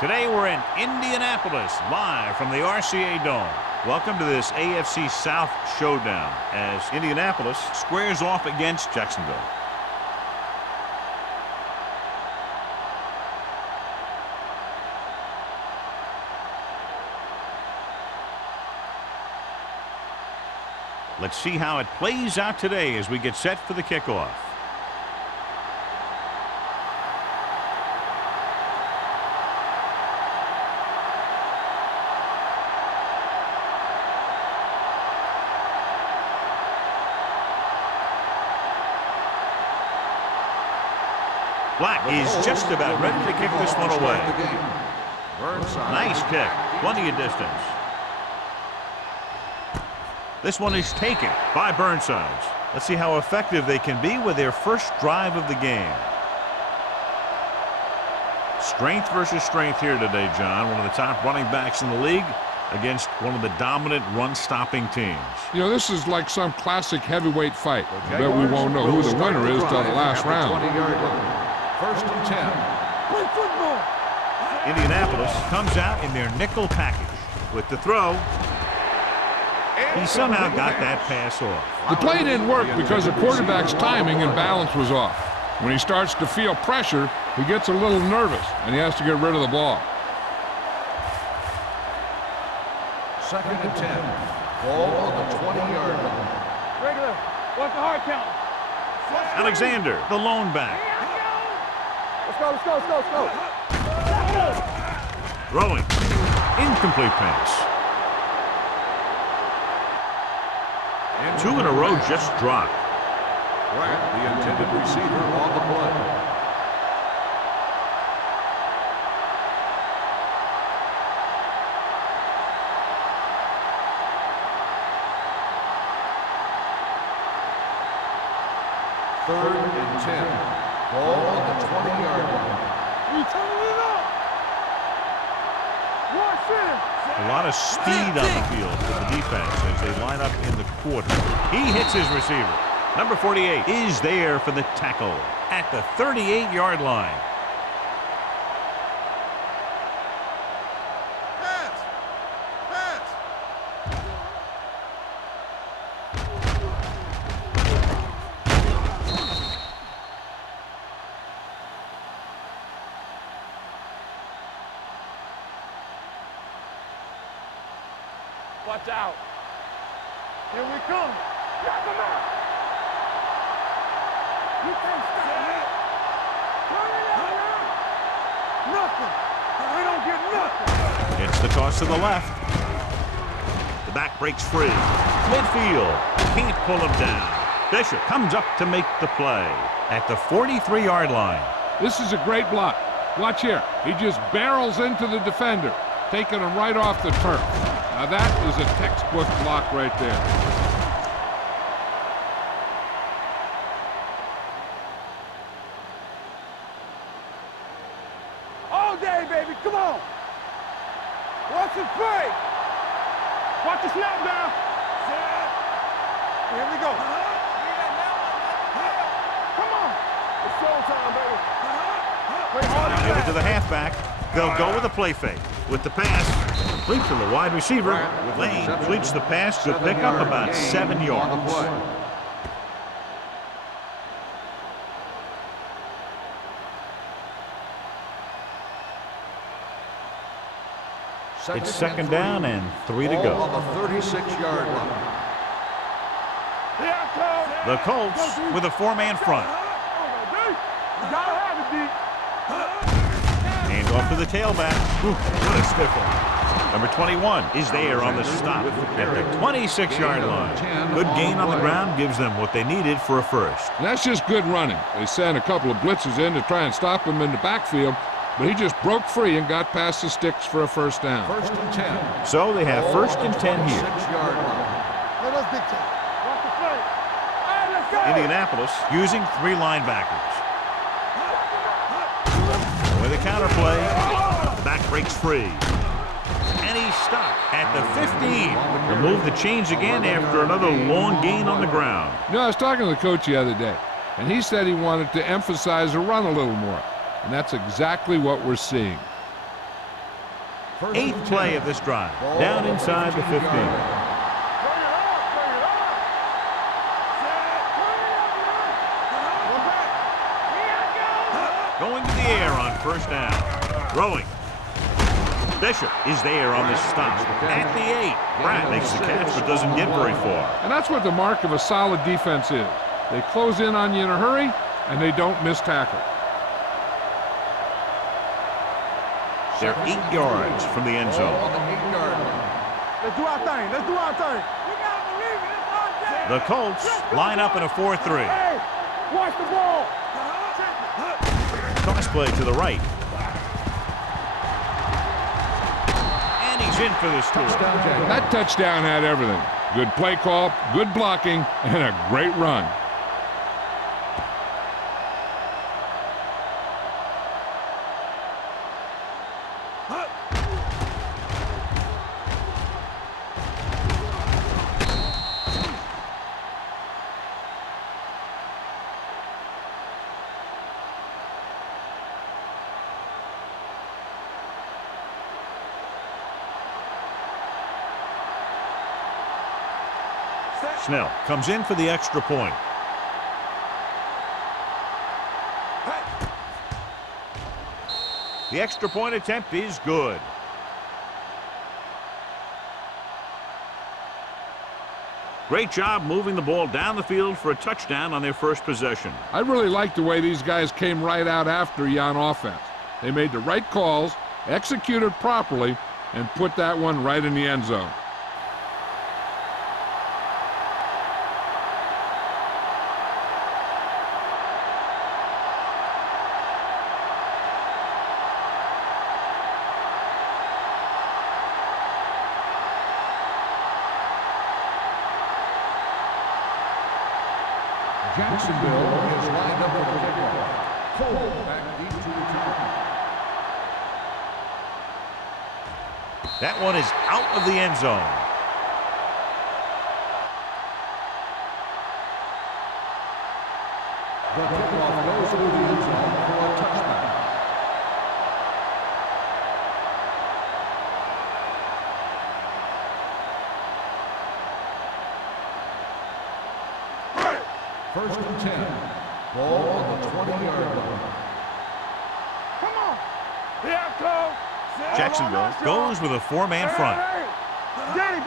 Today we're in Indianapolis, live from the RCA Dome. Welcome to this AFC South showdown as Indianapolis squares off against Jacksonville. Let's see how it plays out today as we get set for the kickoff. Black is just about ready to kick this one away. Nice kick, plenty of distance. This one is taken by Burnsides. Let's see how effective they can be with their first drive of the game. Strength versus strength here today, John. One of the top running backs in the league against one of the dominant run-stopping teams. You know, this is like some classic heavyweight fight. I bet we won't know who the winner is till the last round. First and 10. Play football. Indianapolis comes out in their nickel package with the throw. He somehow got that pass off. The play didn't work because the quarterback's timing and balance was off. When he starts to feel pressure, he gets a little nervous, and he has to get rid of the ball. Second and 10. Ball on the 20-yard line. Regular. What's the hard count? Alexander, the lone back. Let's go, let's go, let's go, let's go. Throwing. Incomplete pass. Two in a row just dropped. Grant, the intended receiver, on the play. Third and 10. Ball on the 20-yard line. You turning it up. Watch it. A lot of speed on the field for the defense as they line up in the quarter. He hits his receiver. Number 48 is there for the tackle at the 38-yard line. Watch out. Here we come. Knock him out. You can't stop me. Turn it out now. Nothing. We don't get nothing. It's the toss to the left. The back breaks free. Midfield. Can't pull him down. Bishop comes up to make the play at the 43-yard line. This is a great block. Watch here. He just barrels into the defender, taking him right off the turf. Now that is a textbook block right there. All day, baby. Come on. Watch the play. Watch the snap down. Here we go. Come on. It's showtime, baby. Play hard. Give it to the halfback. They'll go with a play fake. With the pass, complete to the wide receiver. Lane completes the pass to pick up about 7 yards. It's second down and 3 to go. On the 36-yard line. The Colts with a four-man front. Hand off to the tailback. Ooh, what a stiff one. Number 21 is there on the stop at the 26-yard line. Good gain on the ground gives them what they needed for a first. And that's just good running. They sent a couple of blitzes in to try and stop him in the backfield, but he just broke free and got past the sticks for a first down. First and 10. So they have first and 10 here. 6-yard line. Let us big time. Watch the play. Hey, let's go. Indianapolis using 3 linebackers. With a counter play, the back breaks free. And he's stopped at the 15. Remove the chains again after another long gain on the ground. You know, I was talking to the coach the other day, and he said he wanted to emphasize the run a little more. And that's exactly what we're seeing. 8th play of this drive. Down inside the 15. Going to the air on first down. Throwing. Bishop is there on the stop at the 8. Pratt makes the catch but doesn't get very far. And that's what the mark of a solid defense is. They close in on you in a hurry, and they don't miss tackle. They're 8 yards from the end zone. Let's do our thing. Let's do our thing. We gotta believe it. It's our day. The Colts line up in a 4-3. Hey, watch the ball. Toss play to the right. And he's in for the score. That touchdown had everything. Good play call, good blocking, and a great run. Snell comes in for the extra point. The extra point attempt is good. Great job moving the ball down the field for a touchdown on their first possession. I really like the way these guys came right out after you on offense. They made the right calls, executed properly, and put that one right in the end zone. Jacksonville is lined up for the kickoff. Cole back deep to return. That one is out of the end zone. The kickoff goes through the end zone for a touchback. First and 10. Ball on the 20-yard line. Come on. Here I come. Jacksonville goes with a 4-man front. Danny.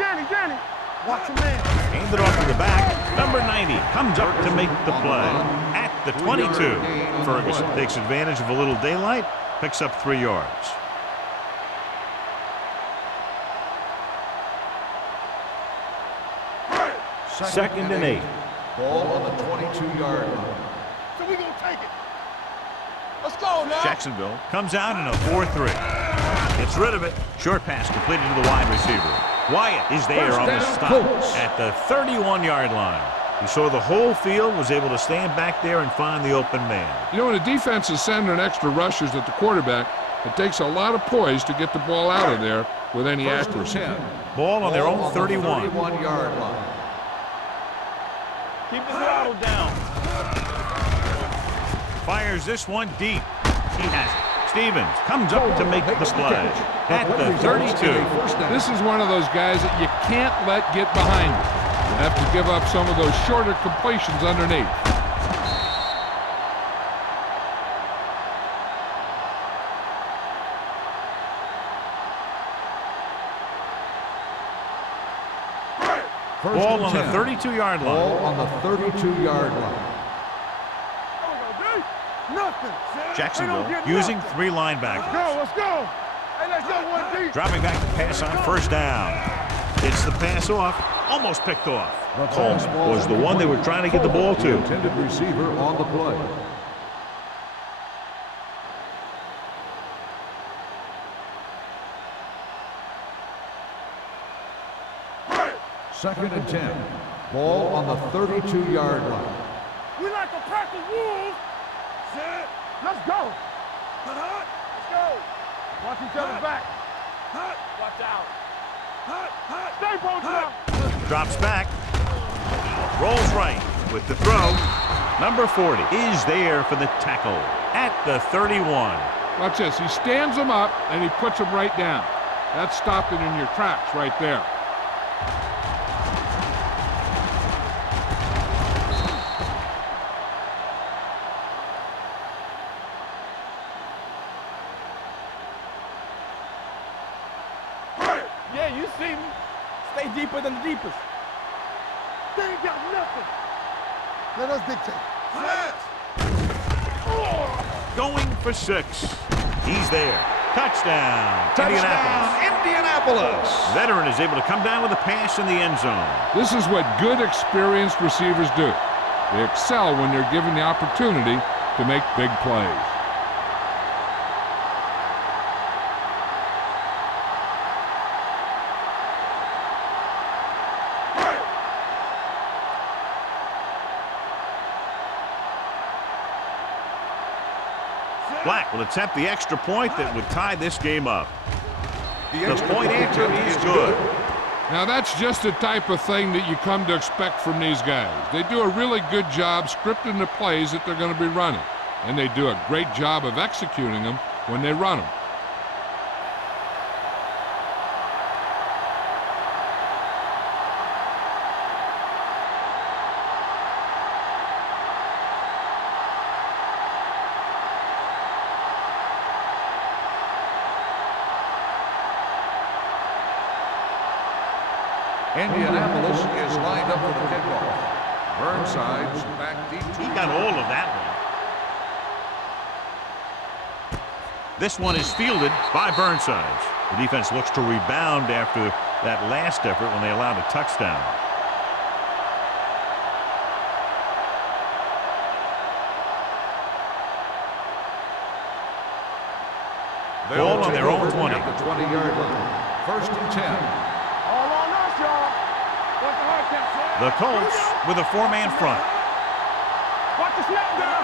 Watch your man. Handed off to the back. Number 90 comes up to make the play at the 22. Ferguson takes advantage of a little daylight, picks up 3 yards. Second and 8. Ball on the 22-yard line. So we gonna take it. Let's go now. Jacksonville comes out in a 4-3. Gets rid of it. Short pass completed to the wide receiver. Wyatt is there on the stop at the 31-yard line. He saw the whole field, was able to stand back there and find the open man. You know, when a defense is sending extra rushers at the quarterback, it takes a lot of poise to get the ball out of there with any accuracy. Ball on their own 31. 31-yard line. Keep the throttle down. Fires this one deep. He has it. Stevens comes up to make the play at the 32. This is one of those guys that you can't let get behind you. You have to give up some of those shorter completions underneath. Ball on the 32-yard line. Ball on the 32-yard line. Nothing. Jacksonville using 3 linebackers. Let's go. Hey, let's go one deep. Dropping back to pass on first down. Gets the pass off. Almost picked off. Coleman was the one they were trying to get the ball to. Intended receiver on the play. Second and 10. Ball on the 32-yard line. We like a pack of wolves. Let's go. Let's go. Watch each other back. Watch out. Stay bolted up. Drops back. Rolls right with the throw. Number 40 is there for the tackle at the 31. Watch this. He stands them up, and he puts them right down. That's stopping in your tracks right there. Yeah, you see me. Stay deeper than the deepest. They ain't got nothing. Let us dictate. Going for 6. He's there. Touchdown. Touchdown, Indianapolis. Veteran is able to come down with a pass in the end zone. This is what good, experienced receivers do. They excel when they're given the opportunity to make big plays. Black will attempt the extra point that would tie this game up. The point answer is good. Now that's just the type of thing that you come to expect from these guys. They do a really good job scripting the plays that they're going to be running, and they do a great job of executing them when they run them. Indianapolis is lined up for the kickoff. Burnside's back deep. He got all of that one. This one is fielded by Burnside. The defense looks to rebound after that last effort when they allowed a touchdown. Ball on their own 20. At the 20-yard line. 1st and 10. The Colts with a 4-man front. Watch the snap down.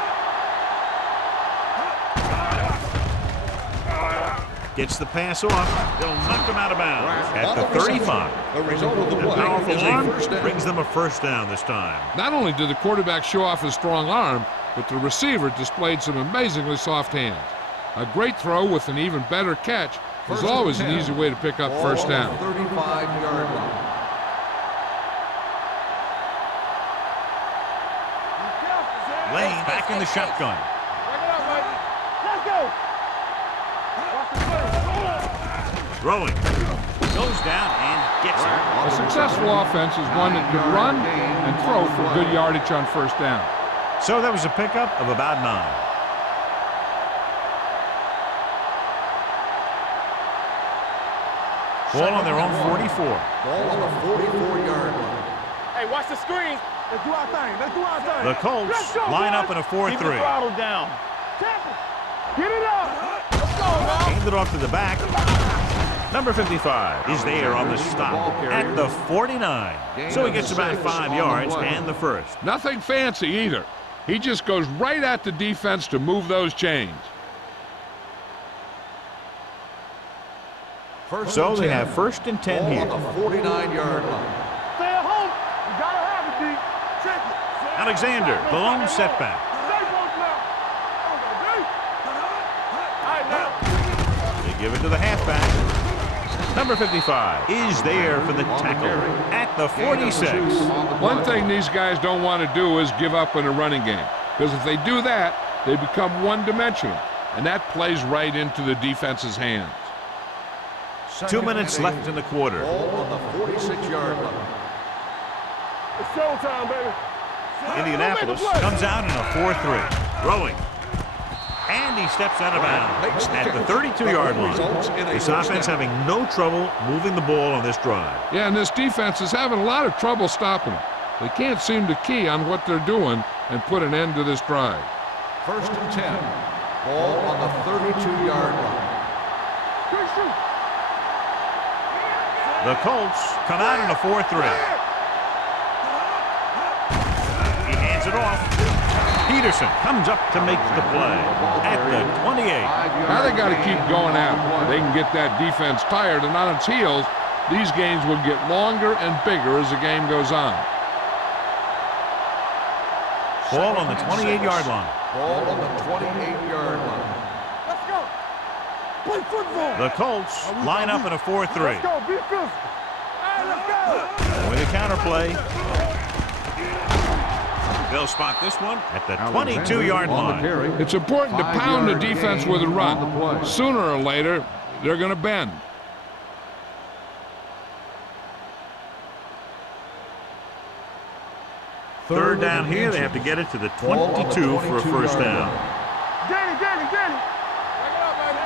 Gets the pass off. They'll knock him out of bounds at the 35. The result of the The play powerful is a arm first down. brings them a first down this time. Not only did the quarterback show off his strong arm, but the receiver displayed some amazingly soft hands. A great throw with an even better catch is always an easy way to pick up first down. 35-yard line. Lane back in the shotgun. Let's go. Throwing. Goes down and gets it. A successful offense is one that can run and throw for good yardage on first down. So that was a pickup of about 9. Ball on their own 44. Ball on the 44-yard line. Hey, watch the screen. Let's do our thing. Let's do our thing. The Colts line up in a 4-3. Keep the throttle down. Temple. Get it up. Let's go, man. Hand it off to the back. Number 55 is there on the stop at the 49. So he gets about 5 yards and the first. Nothing fancy either. He just goes right at the defense to move those chains. So they have 1st and 10 Ball here. on the 49-yard line. Stay at home. You gotta have it, D. Check it. Alexander, the lone setback. Stay close now. All right, now. They give it to the halfback. Number 55 is there for the tackle at the 46. One thing these guys don't want to do is give up in a running game, because if they do that, they become one-dimensional, and that plays right into the defense's hands. 2 minutes left in the quarter. Ball on the 46-yard line. It's showtime, baby. Indianapolis comes out in a 4-3. Throwing. And he steps out of bounds at the 32-yard line. This offense having no trouble moving the ball on this drive. Yeah, and this defense is having a lot of trouble stopping them. They can't seem to key on what they're doing and put an end to this drive. 1st and 10. Ball on the 32-yard line. Good shoot. The Colts come out in a 4-3. He hands it off. Peterson comes up to make the play at the 28. Now they got to keep going at it. They can get that defense tired and on its heels. These games will get longer and bigger as the game goes on. Ball on the 28-yard line. Ball on the 28-yard line. Let's go. Play football. The Colts line up in a 4-3. Let's go. Be physical. Hey, let's go. With a counterplay. They'll spot this one at the 22-yard line. It's important to pound the defense with a run. Sooner or later, they're going to bend. Third down here, they have to get it to the 22 for a first down. Get it.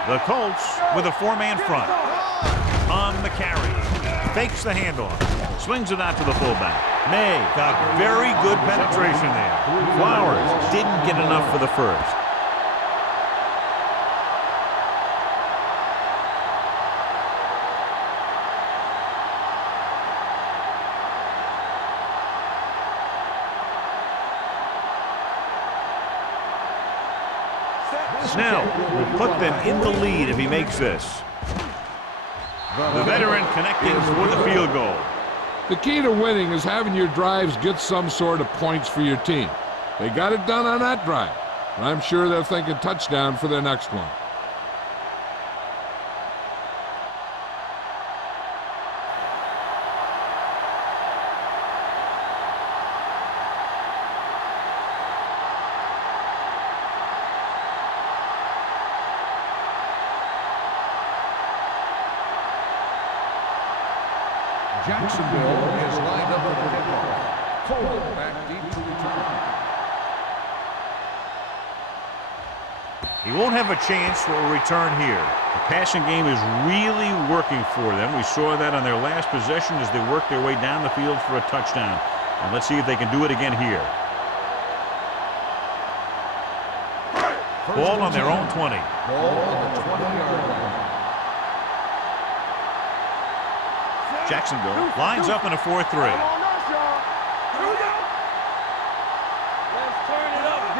The Colts with a four-man front. On the carry. Fakes the handoff. Swings it out to the fullback. May got very good penetration there. Flowers didn't get enough for the first. Snell will put them in the lead if he makes this. The veteran connecting for the field goal. The key to winning is having your drives get some sort of points for your team. They got it done on that drive, and I'm sure they're thinking touchdown for their next one. Jacksonville is lined up for the kickoff. Cole back deep to return. He won't have a chance for a return here. The passing game is really working for them. We saw that on their last possession as they worked their way down the field for a touchdown. And let's see if they can do it again here. Ball on their own 20. Ball on the 20-yard line. Jacksonville lines up in a 4-3. Come on us, y'all. Here we go. Let's turn it up, D.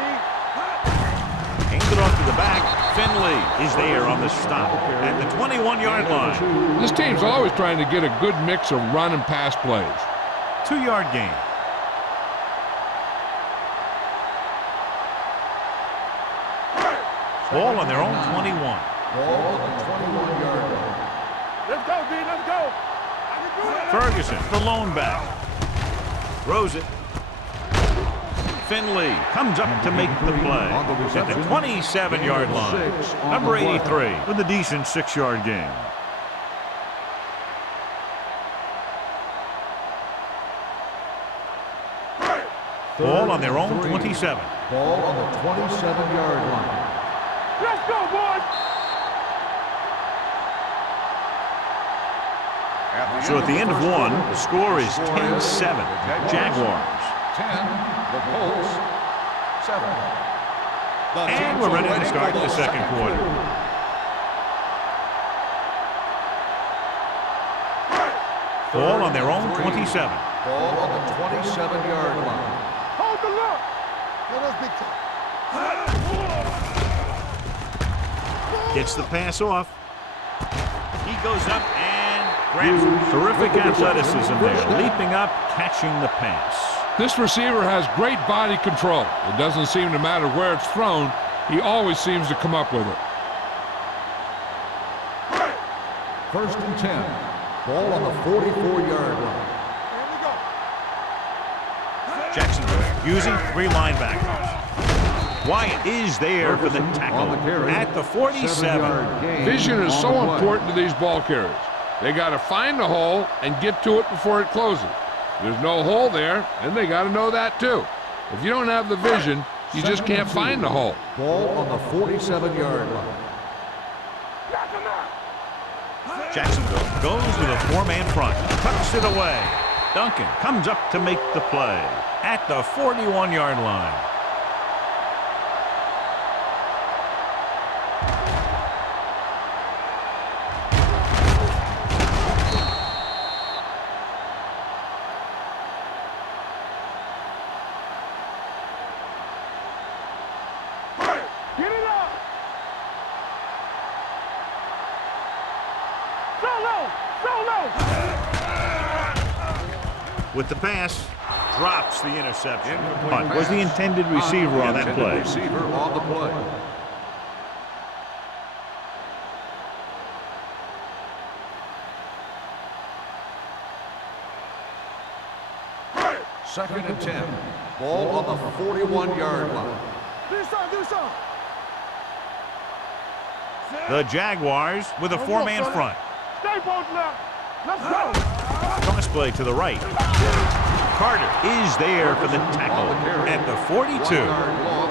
Hands it off to the back. Finley is there on the stop at the 21-yard line. This team's always trying to get a good mix of run and pass plays. 2-yard gain. Ball on their own 21. Ball on the 21-yard line. Let's go, D. Let's go. Ferguson, the lone back. Throws it. Finley comes up to make the play at the 27-yard line. Number 83 with a decent 6-yard gain. Ball on their own 27. Ball on the 27-yard line. Let's go, boys. So at the end of one, the score is 10-7. Jaguars. 10, the Colts, 7. And we're ready to start the second quarter. Ball on their own 27. Ball on the 27-yard line. Hold the look. Gets the pass off. He goes up and grabs it. Terrific athleticism there. Leaping up, catching the pass. This receiver has great body control. It doesn't seem to matter where it's thrown. He always seems to come up with it. 1st and 10. Ball on the 44-yard line. Jacksonville using 3 linebackers. Wyatt is there for the tackle at the 47. Vision is so important to these ball carriers. They got to find the hole and get to it before it closes. There's no hole there, and they got to know that too. If you don't have the vision, you just can't find the hole. Ball on the 47-yard line. Jacksonville goes with a 4-man front, tucks it away. Duncan comes up to make the play at the 41-yard line. With the pass, drops the interception. Hunt was the intended receiver on that play. Receiver on the play. Second and 10. Ball on the 41-yard line. Do some. The Jaguars with a four-man front. Stay both left. Let's go. Cross play to the right. Carter is there for the tackle at the 42.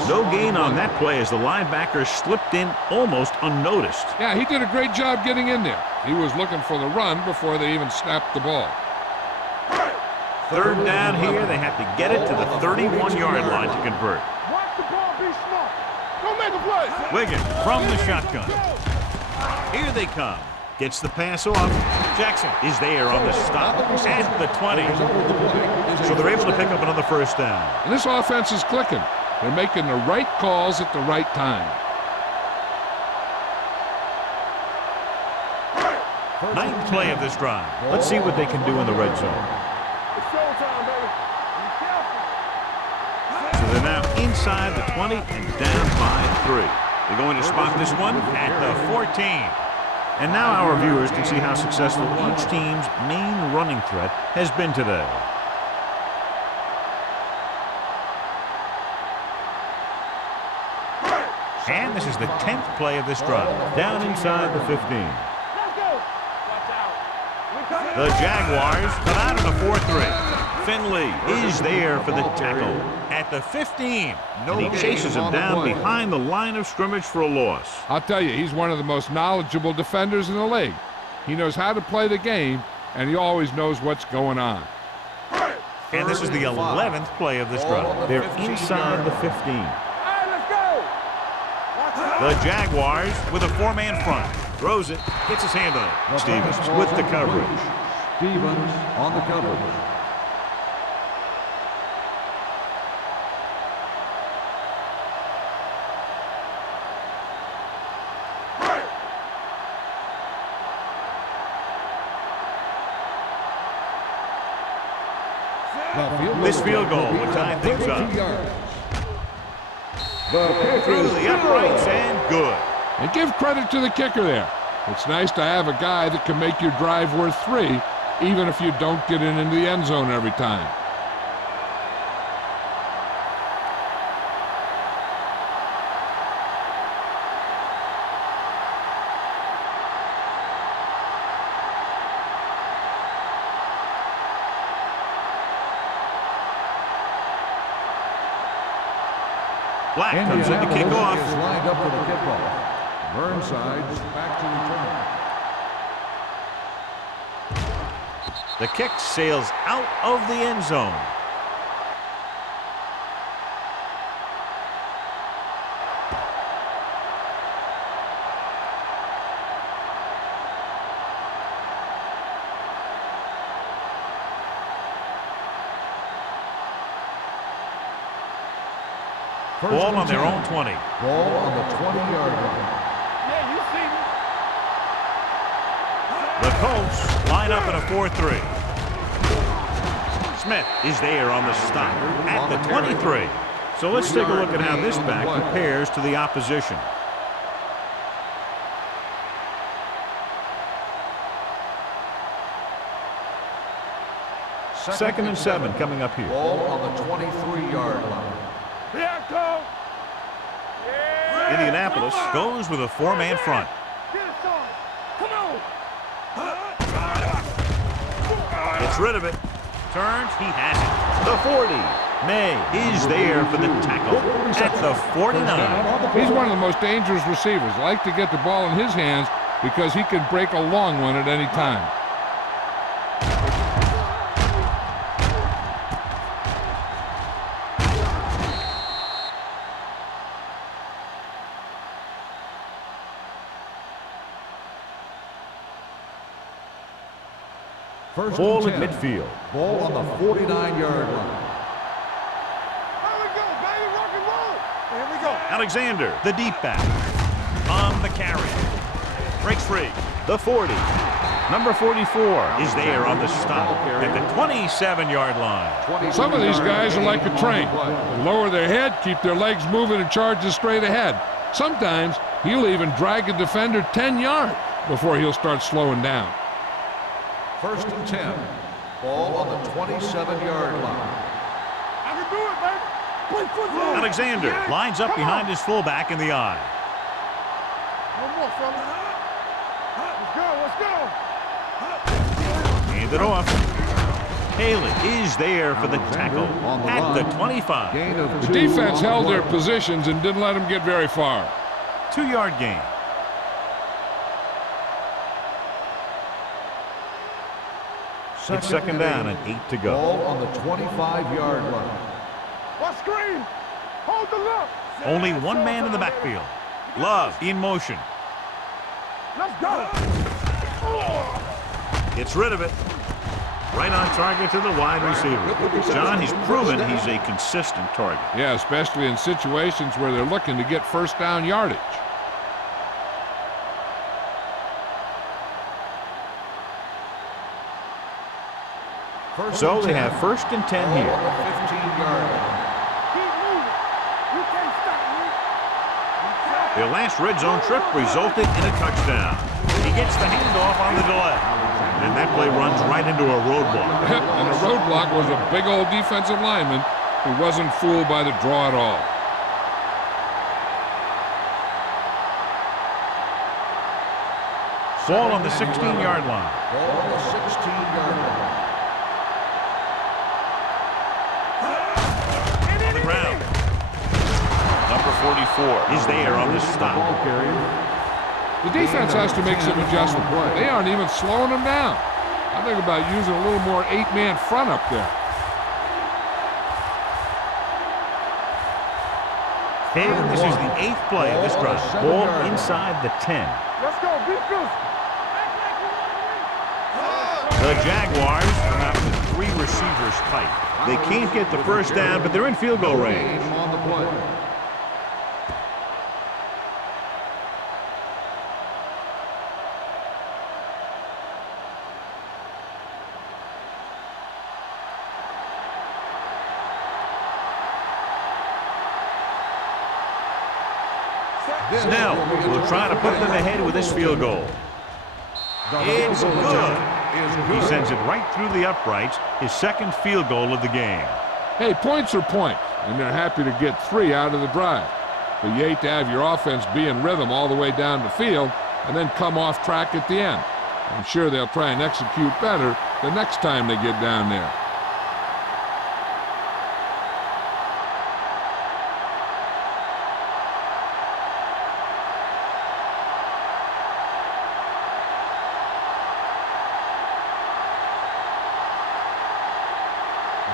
No gain on that play as the linebacker slipped in almost unnoticed. Yeah, he did a great job getting in there. He was looking for the run before they even snapped the ball. Third down here. They have to get it to the 31-yard line to convert. Watch the ball, be smart. Don't make a play. Wiggins from the shotgun. Here they come. Gets the pass off. Jackson is there on the stop at the 20. So they're able to pick up another first down. And this offense is clicking. They're making the right calls at the right time. Ninth play of this drive. Let's see what they can do in the red zone. It's showtime, baby. Be careful. So they're now inside the 20 and down by 3. They're going to spot this one at the 14. And now our viewers can see how successful each team's main running threat has been today. And this is the 10th play of this drive, down inside the 15. Let's go. Watch out. The Jaguars come out in a 4-3. Finley is there for the tackle at the 15. And he chases him down behind the line of scrimmage for a loss. I'll tell you, he's one of the most knowledgeable defenders in the league. He knows how to play the game, and he always knows what's going on. And this is the 11th play of this drive. They're inside the 15. Hey, let's go. Watch out. The Jaguars with a four-man front. Throws it, gets his hand on it. Stevens with the coverage. Stevens on the coverage. This field goal would tie things up. Through the uprights and good. And give credit to the kicker there. It's nice to have a guy that can make your drive worth 3, even if you don't get it into the end zone every time. Black comes in to kick off. Is lined up for the kickoff. Burnside's back to return. The kick sails out of the end zone. Ball on their own 20. Ball on the 20-yard line. Yeah, you see me. The Colts line up in a 4-3. Smith is there on the stop at the 23. So let's take a look at how this back compares to the opposition. Second and 7 coming up here. Ball on the 23-yard line. Here I go. Yeah. Indianapolis goes with a four-man front. Get it, son. Come on. Gets rid of it. Turns. He has it. The 40. May is there for the tackle at the 49. He's one of the most dangerous receivers. Like to get the ball in his hands because he can break a long one at any time. Ball at midfield. Ball on the 49-yard line. Here we go, baby. Rock and roll. Here we go. Alexander, the deep back. On the carry. Breaks free. The 40. Number 44 is there on the stop at the 27-yard line. Some of these guys are like a train. They lower their head, keep their legs moving, and charges straight ahead. Sometimes he'll even drag a defender 10 yards before he'll start slowing down. First and 10. Ball on the 27-yard line. Play football. Alexander lines up behind his fullback in the eye. One more, fella. Let's go. Hand it off. Haley is there for the tackle at the 25. The defense held their positions and didn't let them get very far. 2-yard gain. It's second down and 8 to go. Ball on the 25-yard line. What screen? Hold the look. Only one man in the backfield. Love in motion. Let's go. Gets rid of it. Right on target to the wide receiver. John, he's proven he's a consistent target. Yeah, especially in situations where they're looking to get first down yardage. So they have first and 10 here. 15-yard line. Keep moving. You can't stop me. Their last red zone trip resulted in a touchdown. He gets the handoff on the delay. And that play runs right into a roadblock. And the roadblock was a big old defensive lineman who wasn't fooled by the draw at all. Ball on the 16-yard line. Ball on the 16-yard line. On the ground. Number 44 is there on the stop. The defense has to make some adjustments. They aren't even slowing them down. I think about using a little more 8-man front up there. And this is the 8th play of this drive. Ball inside the 10. Let's go. Be physical. The Jaguars come out with 3 receivers tight. They can't get the first down, but they're in field goal range. On the play. Snell will try to put them ahead with this field goal. It's good. He sends it right through the uprights, his second field goal of the game. Hey, points are points, and they're happy to get 3 out of the drive. But you hate to have your offense be in rhythm all the way down the field and then come off track at the end. I'm sure they'll try and execute better the next time they get down there.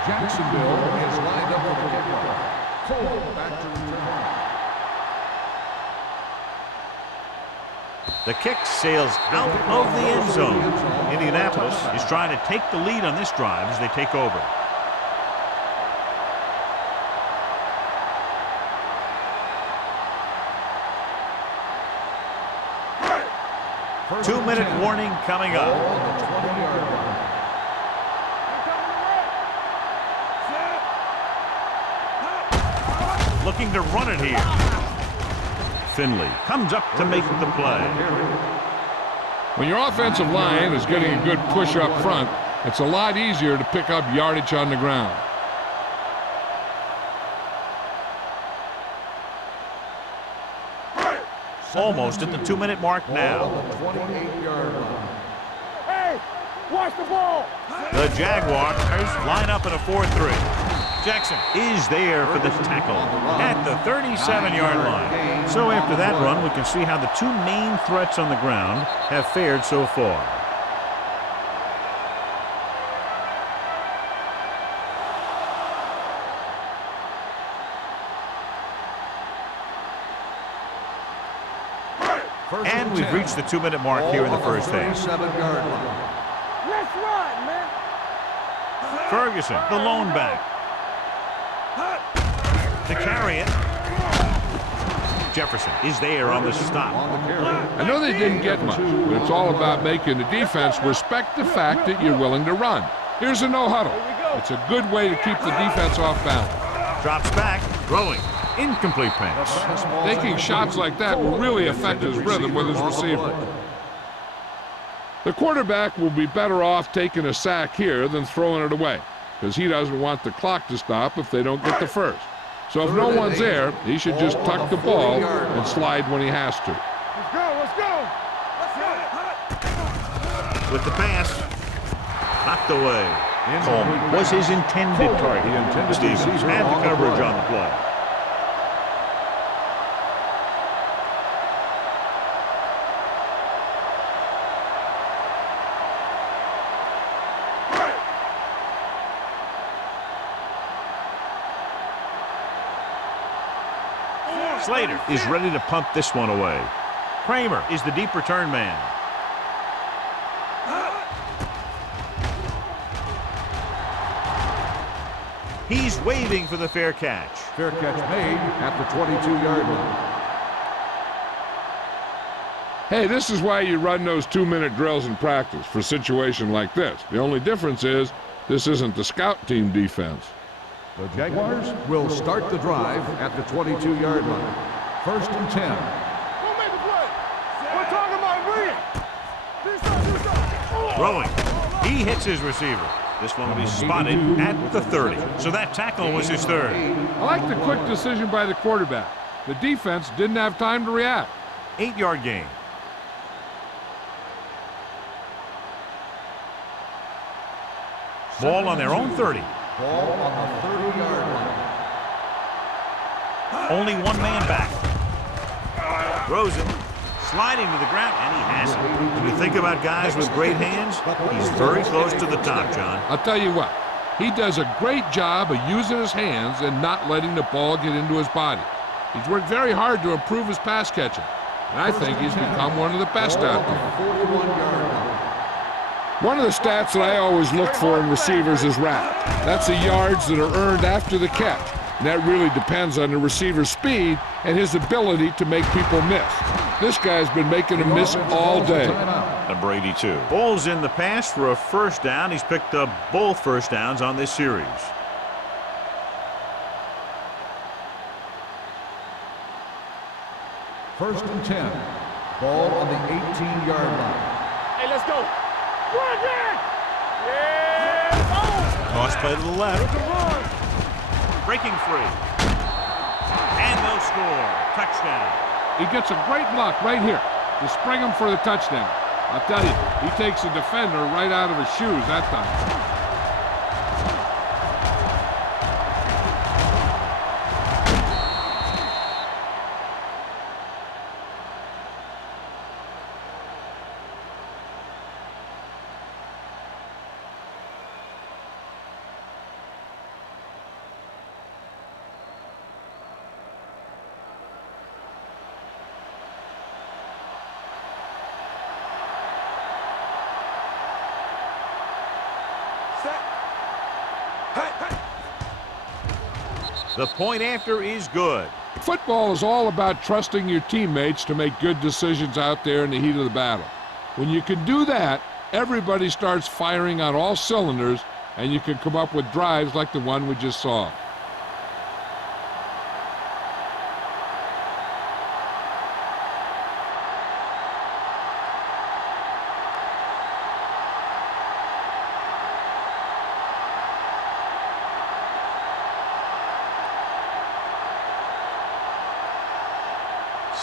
Jacksonville is lined up for the kickoff. Cole back to return. The kick sails out of the end zone. Indianapolis is trying to take the lead on this drive as they take over. Two-minute warning coming Ball up. on the 20-yard line. Looking to run it here. Finley comes up to make the play. When your offensive line is getting a good push up front, it's a lot easier to pick up yardage on the ground. Almost at the 2-minute mark Ball now. on the 28-yard line. Hey, watch the ball. The Jaguars line up in a 4-3. Jackson is there for the tackle at the 37-yard line. So after that run, we can see how the 2 main threats on the ground have fared so far. And we've reached the 2-minute mark here in the first half. 37-yard line. Let's run, man. Ferguson, the lone back. To carry it. Jefferson is there on the stop. I know they didn't get much, but it's all about making the defense respect the fact that you're willing to run. Here's a no-huddle. It's a good way to keep the defense off balance. Drops back, throwing. Incomplete pass. Taking shots like that will really affect his rhythm with his receiver. The quarterback will be better off taking a sack here than throwing it away, because he doesn't want the clock to stop if they don't get the first. So if no one's there, he should just tuck the ball and slide when he has to. Let's go, let's go. With the pass, knocked away. Coleman was his intended target. Stevens had the coverage on the play. Slater is ready to punt this one away. Kramer is the deep return man. He's waving for the fair catch. Fair catch made at the 22-yard line. Hey, this is why you run those 2-minute drills in practice for a situation like this. The only difference is this isn't the scout team defense. The Jaguars will start the drive at the 22-yard line. 1st and 10. We'll make a play. We're talking about read. Throwing. He hits his receiver. This one will be spotted at the 30. So that tackle was his third. I like the quick decision by the quarterback. The defense didn't have time to react. 8-yard gain. Ball on their own 30. Ball on the 30-yard line. Only one man back. Throws it. Sliding to the ground, and he has it. When you think about guys with great hands, he's very close to the top, John. I'll tell you what, he does a great job of using his hands and not letting the ball get into his body. He's worked very hard to improve his pass catching, and I think he's become one of the best out there. One of the stats that I always look for in receivers is RAP. That's the yards that are earned after the catch. And that really depends on the receiver's speed and his ability to make people miss. This guy's been making them miss all day. Number 82. Ball's in the pass for a first down. He's picked up both first downs on this series. First and 10. Ball on the 18-yard line. Hey, let's go. Run, Jack! Yeah! Toss play to the left. Breaking free. And they'll score. Touchdown. He gets a great block right here to spring him for the touchdown. I'll tell you, he takes the defender right out of his shoes that time. The point after is good. Football is all about trusting your teammates to make good decisions out there in the heat of the battle. When you can do that, everybody starts firing on all cylinders, and you can come up with drives like the one we just saw.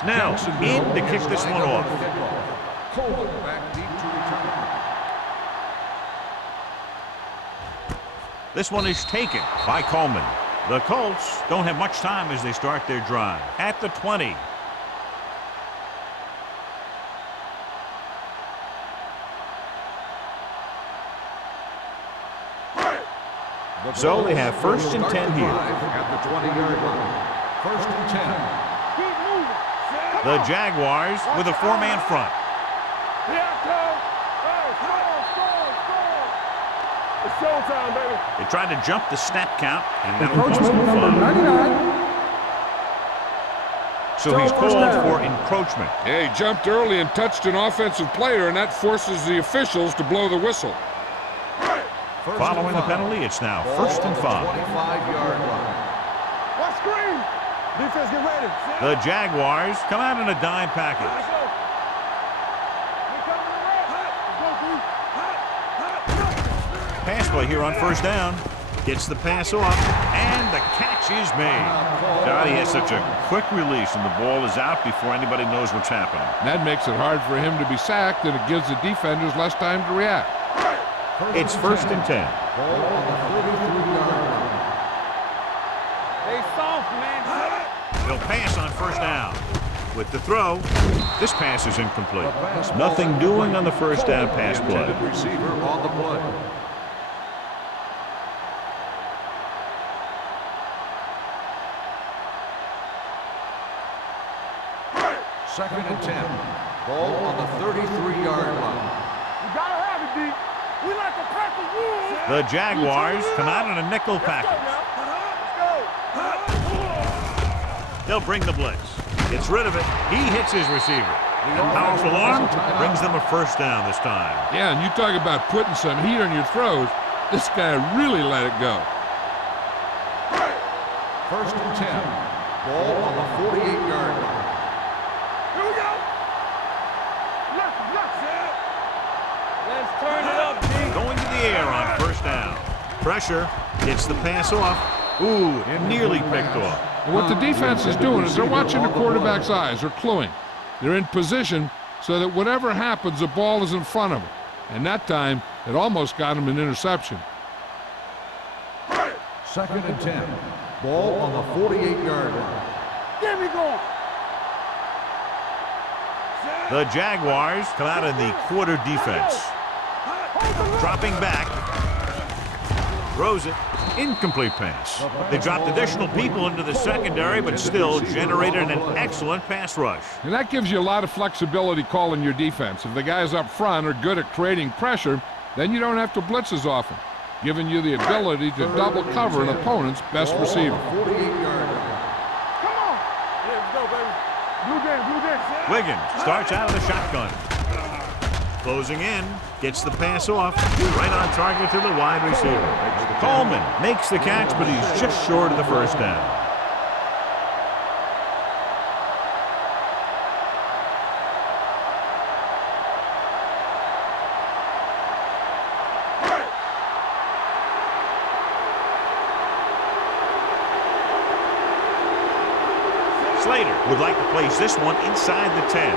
Snell in to kick this one off. Coleman back deep to return. This one is taken by Coleman. The Colts don't have much time as they start their drive. At the 20. So they have 1st and 10 here. At the 20-yard line. 1st and 10. The Jaguars with a 4-man front. It's showtime, baby. They tried to jump the snap count, and then Encroachment number 99. So he's called for encroachment. Yeah, he jumped early and touched an offensive player, and that forces the officials to blow the whistle. Following the penalty, it's now 1st and 5. 25-yard line. Watch screen. Defense, get ready. The Jaguars come out in a dime package. Pass play here on 1st down. Gets the pass off, and the catch catch is made. God, he has such a quick release, and the ball is out before anybody knows what's happening. That makes it hard for him to be sacked, and it gives the defenders less time to react. It's 1st and 10. Ball on the 33-yard line. They soft, man. He'll pass on 1st down. With the throw, this pass is incomplete. Nothing doing on the 1st down pass play. Receiver on the play. Second and 10. Ball on the 33-yard line. You gotta have it, D. We like to pack the wolves. The Jaguars come out in a nickel package. Let's go. They'll bring the blitz. Gets rid of it. He hits his receiver. And powerful arm brings them a 1st down this time. Yeah, and you talk about putting some heat on your throws. This guy really let it go. 1st and 10. Ball on the 48-yard line. Here we go. Left. Let's turn it up, D. Going to the air on 1st down. Pressure. Gets the pass off. Ooh, nearly picked off. And what the defense is doing is they're watching the quarterback's eyes. They're cluing. They're in position so that whatever happens, the ball is in front of them. And that time, it almost got him an interception. 2nd and 10. Ball on the 48-yard line. Get me going. The Jaguars come out in the quarter defense. Dropping back. Throws it. Incomplete pass. They dropped additional people into the secondary, but still generated an excellent pass rush. And that gives you a lot of flexibility calling your defense. If the guys up front are good at creating pressure, then you don't have to blitz as often, giving you the ability to double cover an opponent's best receiver. 48-yard line. Come on. Yeah, let's go, baby. Blue game. Wiggins starts out of the shotgun. Closing in, gets the pass off, right on target to the wide receiver. Coleman makes the catch, but he's just short of the 1st down. Slater would like to place this one inside the 10.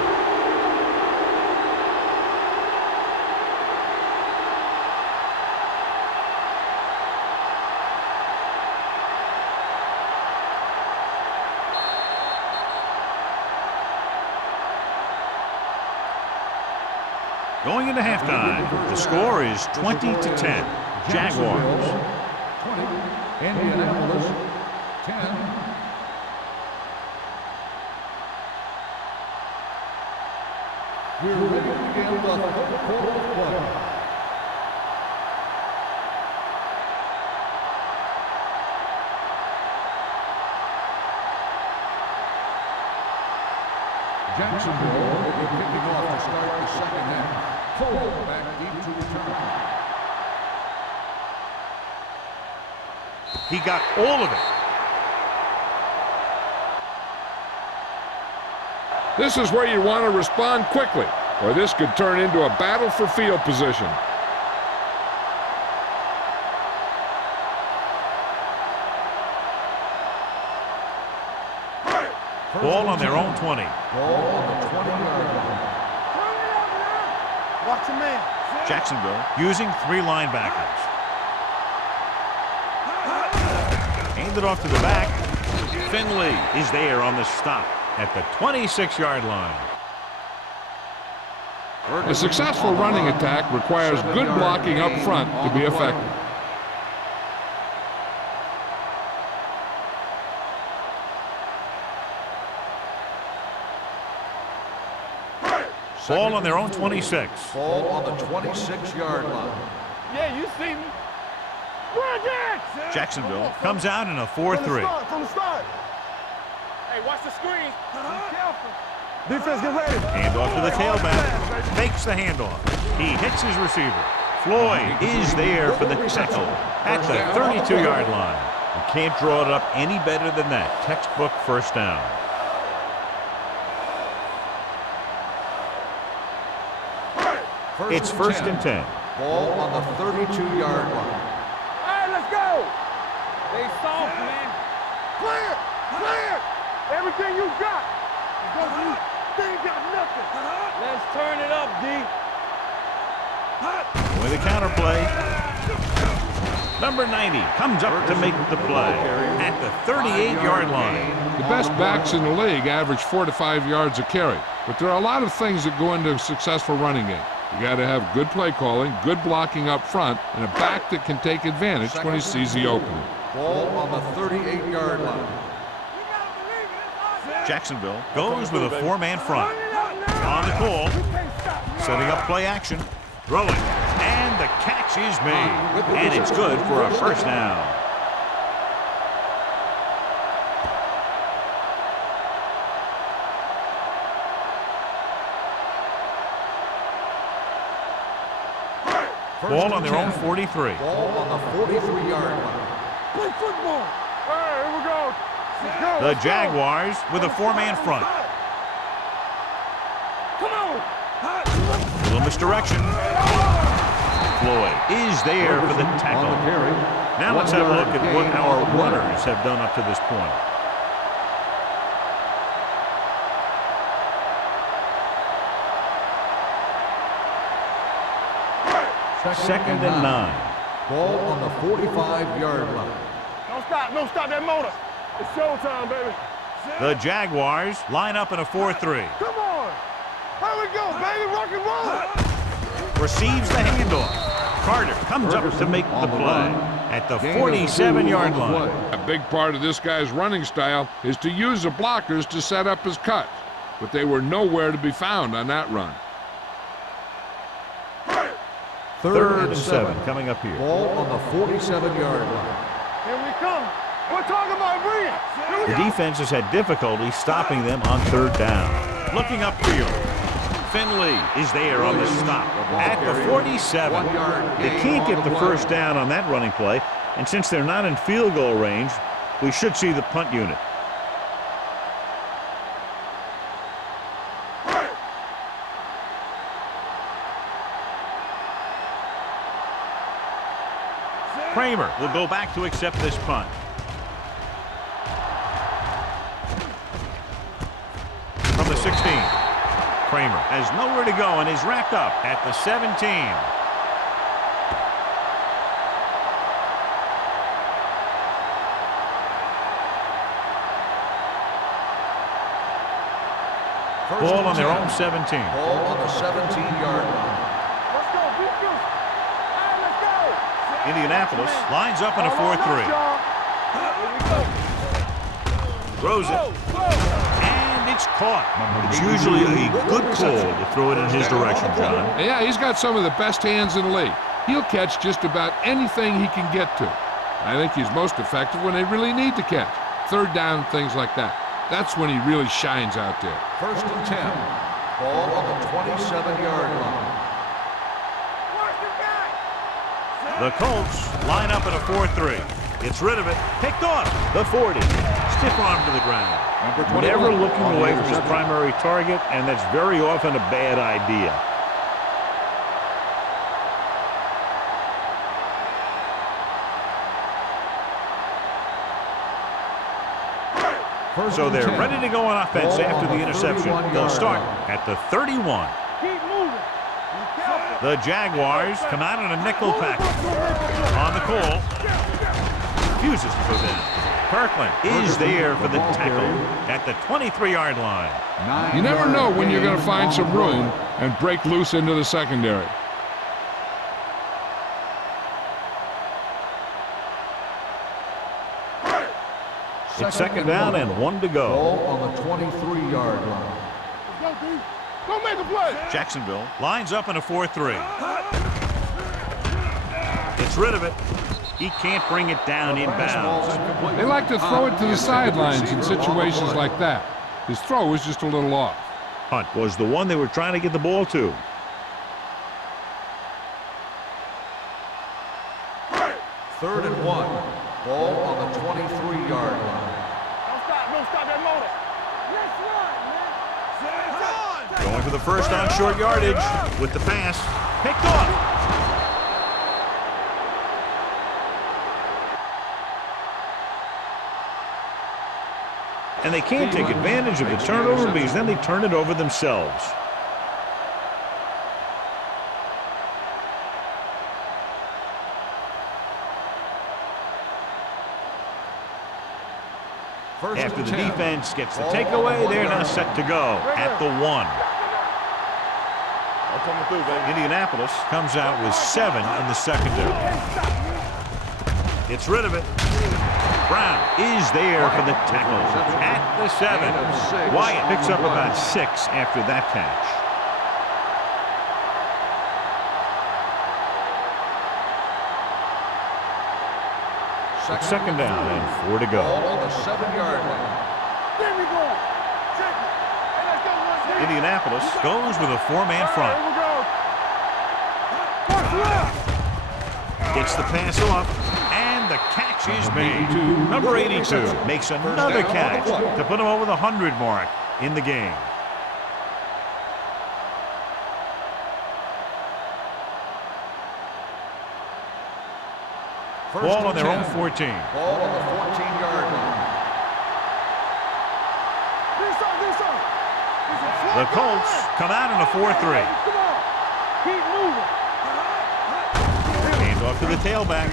Going into halftime, the score is 20-10. Jaguars. 20. Indianapolis 10. We're ready to begin the 3rd quarter of play. Jacksonville will be kicking off to start the 2nd half. Cole back deep to return. He got all of it. This is where you want to respond quickly, or this could turn into a battle for field position. Ball on their own 20. Ball on the 20-yard line. Watch your man. Jacksonville using 3 linebackers. Handed off to the back. Finley is there on the stop at the 26-yard line. A successful running attack requires good blocking up front to be effective. Ball on their own 26. Ball on the 26-yard line. Yeah, you see me. Bridget! Jacksonville comes out in a 4-3. From the start. Hey, watch the screen. Be careful. Defense, get ready. Handoff to the tailback. Makes the handoff. He hits his receiver. Floyd is there for the tackle at the 32-yard line. You can't draw it up any better than that. Textbook 1st down. It's 1st and 10. Ball on the 32-yard line. All right, let's go. They soft, man. Clear! Clear! Everything you got. Because you ain't got nothing. Let's turn it up, D. With a counter play. Number 90 comes up to make the play at the 38-yard line. The best backs in the league average 4 to 5 yards a carry. But there are a lot of things that go into a successful running game. You got to have good play calling, good blocking up front, and a back that can take advantage when he sees the opening. Ball on the 38-yard line. Jacksonville goes with a 4-man front. On the call, setting up play action, throwing, and the catch is made, and it's good for a first down. Ball on their own 43. Ball on the 43-yard line. Play football. Hey, here we go. Let's go. The Jaguars with a 4-man front. Come on. Little misdirection. Floyd is there for the tackle. Now let's have a look at what our runners have done up to this point. Second and 9. Ball on the 45-yard line. Don't stop that motor. It's showtime, baby. The Jaguars line up in a 4-3. Come on. Here we go, baby. Rock and roll. Receives the handoff. Carter comes up to make the play at the 47-yard line. A big part of this guy's running style is to use the blockers to set up his cut, but they were nowhere to be found on that run. Third and 7 coming up here. Ball on the 47-yard line. Here we come. We're talking about brilliant. The defense has had difficulty stopping them on third down. Looking upfield. Finley is there on the stop at the 47. They can't get the first down on that running play, and since they're not in field goal range, we should see the punt unit. Kramer will go back to accept this punt. From the 16. Kramer has nowhere to go and is wrapped up at the 17. Ball on their own 17. Ball on the 17-yard line. Let's go. Beat you. All right, let's go. Indianapolis lines up in a 4-3. Throws it. And it's caught. It's usually a good call to throw it in his direction, John. Yeah, he's got some of the best hands in the league. He'll catch just about anything he can get to. I think he's most effective when they really need to catch. Third down, things like that. That's when he really shines out there. First and 10. Ball on the 27-yard line. The Colts line up in a 4-3. Gets rid of it. Picked off. The 40. Stiff arm to the ground. Never looking away from his primary target, and that's very often a bad idea. So they're ready to go on offense after the interception. They'll start at the 31. Keep moving. The Jaguars come out in a nickel package. On the call. Refuses to go down. Kirkland is there for the tackle at the 23-yard line. You never know when you're going to find some room and break loose into the secondary. It's second down and 1 to go. Ball on the 23-yard line. Go, D. Go make a play. Jacksonville lines up in a 4-3. Gets rid of it. He can't bring it down inbounds. They like to throw it to the sidelines in situations like that. His throw was just a little off. Hunt was the one they were trying to get the ball to. Third and 1. Ball on the 23-yard line. Don't stop that motor. Let's run, man. Going for the first on short yardage with the pass. Picked off. And they can't take advantage of the turnover because then they turn it over themselves. After the defense gets the takeaway, they're now set to go at the 1. Indianapolis comes out with 7 in the secondary. Gets rid of it. Brown is there for the tackle at the 7. Wyatt picks up about 6 after that catch. It's second down and 4 to go. Ball on the 7-yard line. There we go. Check it. Hey, let's go, one, Indianapolis goes with a 4-man front. Here we go. What's left? Gets the pass off, and the catch is made. Number 82 makes another catch to put him over the 100 mark in the game. Ball on their own 14. Ball on the 14-yard line. The Colts come out in a 4-3. Come on. Keep moving. Hand off to the tailback.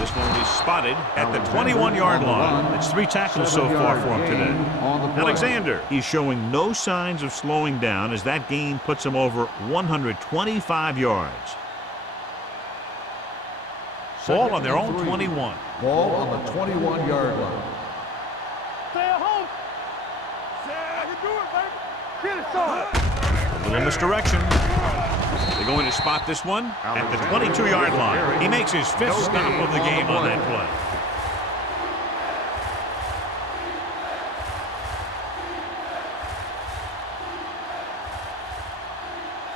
This one will be spotted at the 21-yard line. That's 3 tackles so far for him today. Alexander, he's showing no signs of slowing down as that gain puts him over 125 yards. Ball on their own 21. Ball on the 21-yard line. Stay at home. I can do it, baby. Get it, son. A little misdirection. They're going to spot this one at the 22-yard line. He makes his 5th stop of the game on that play.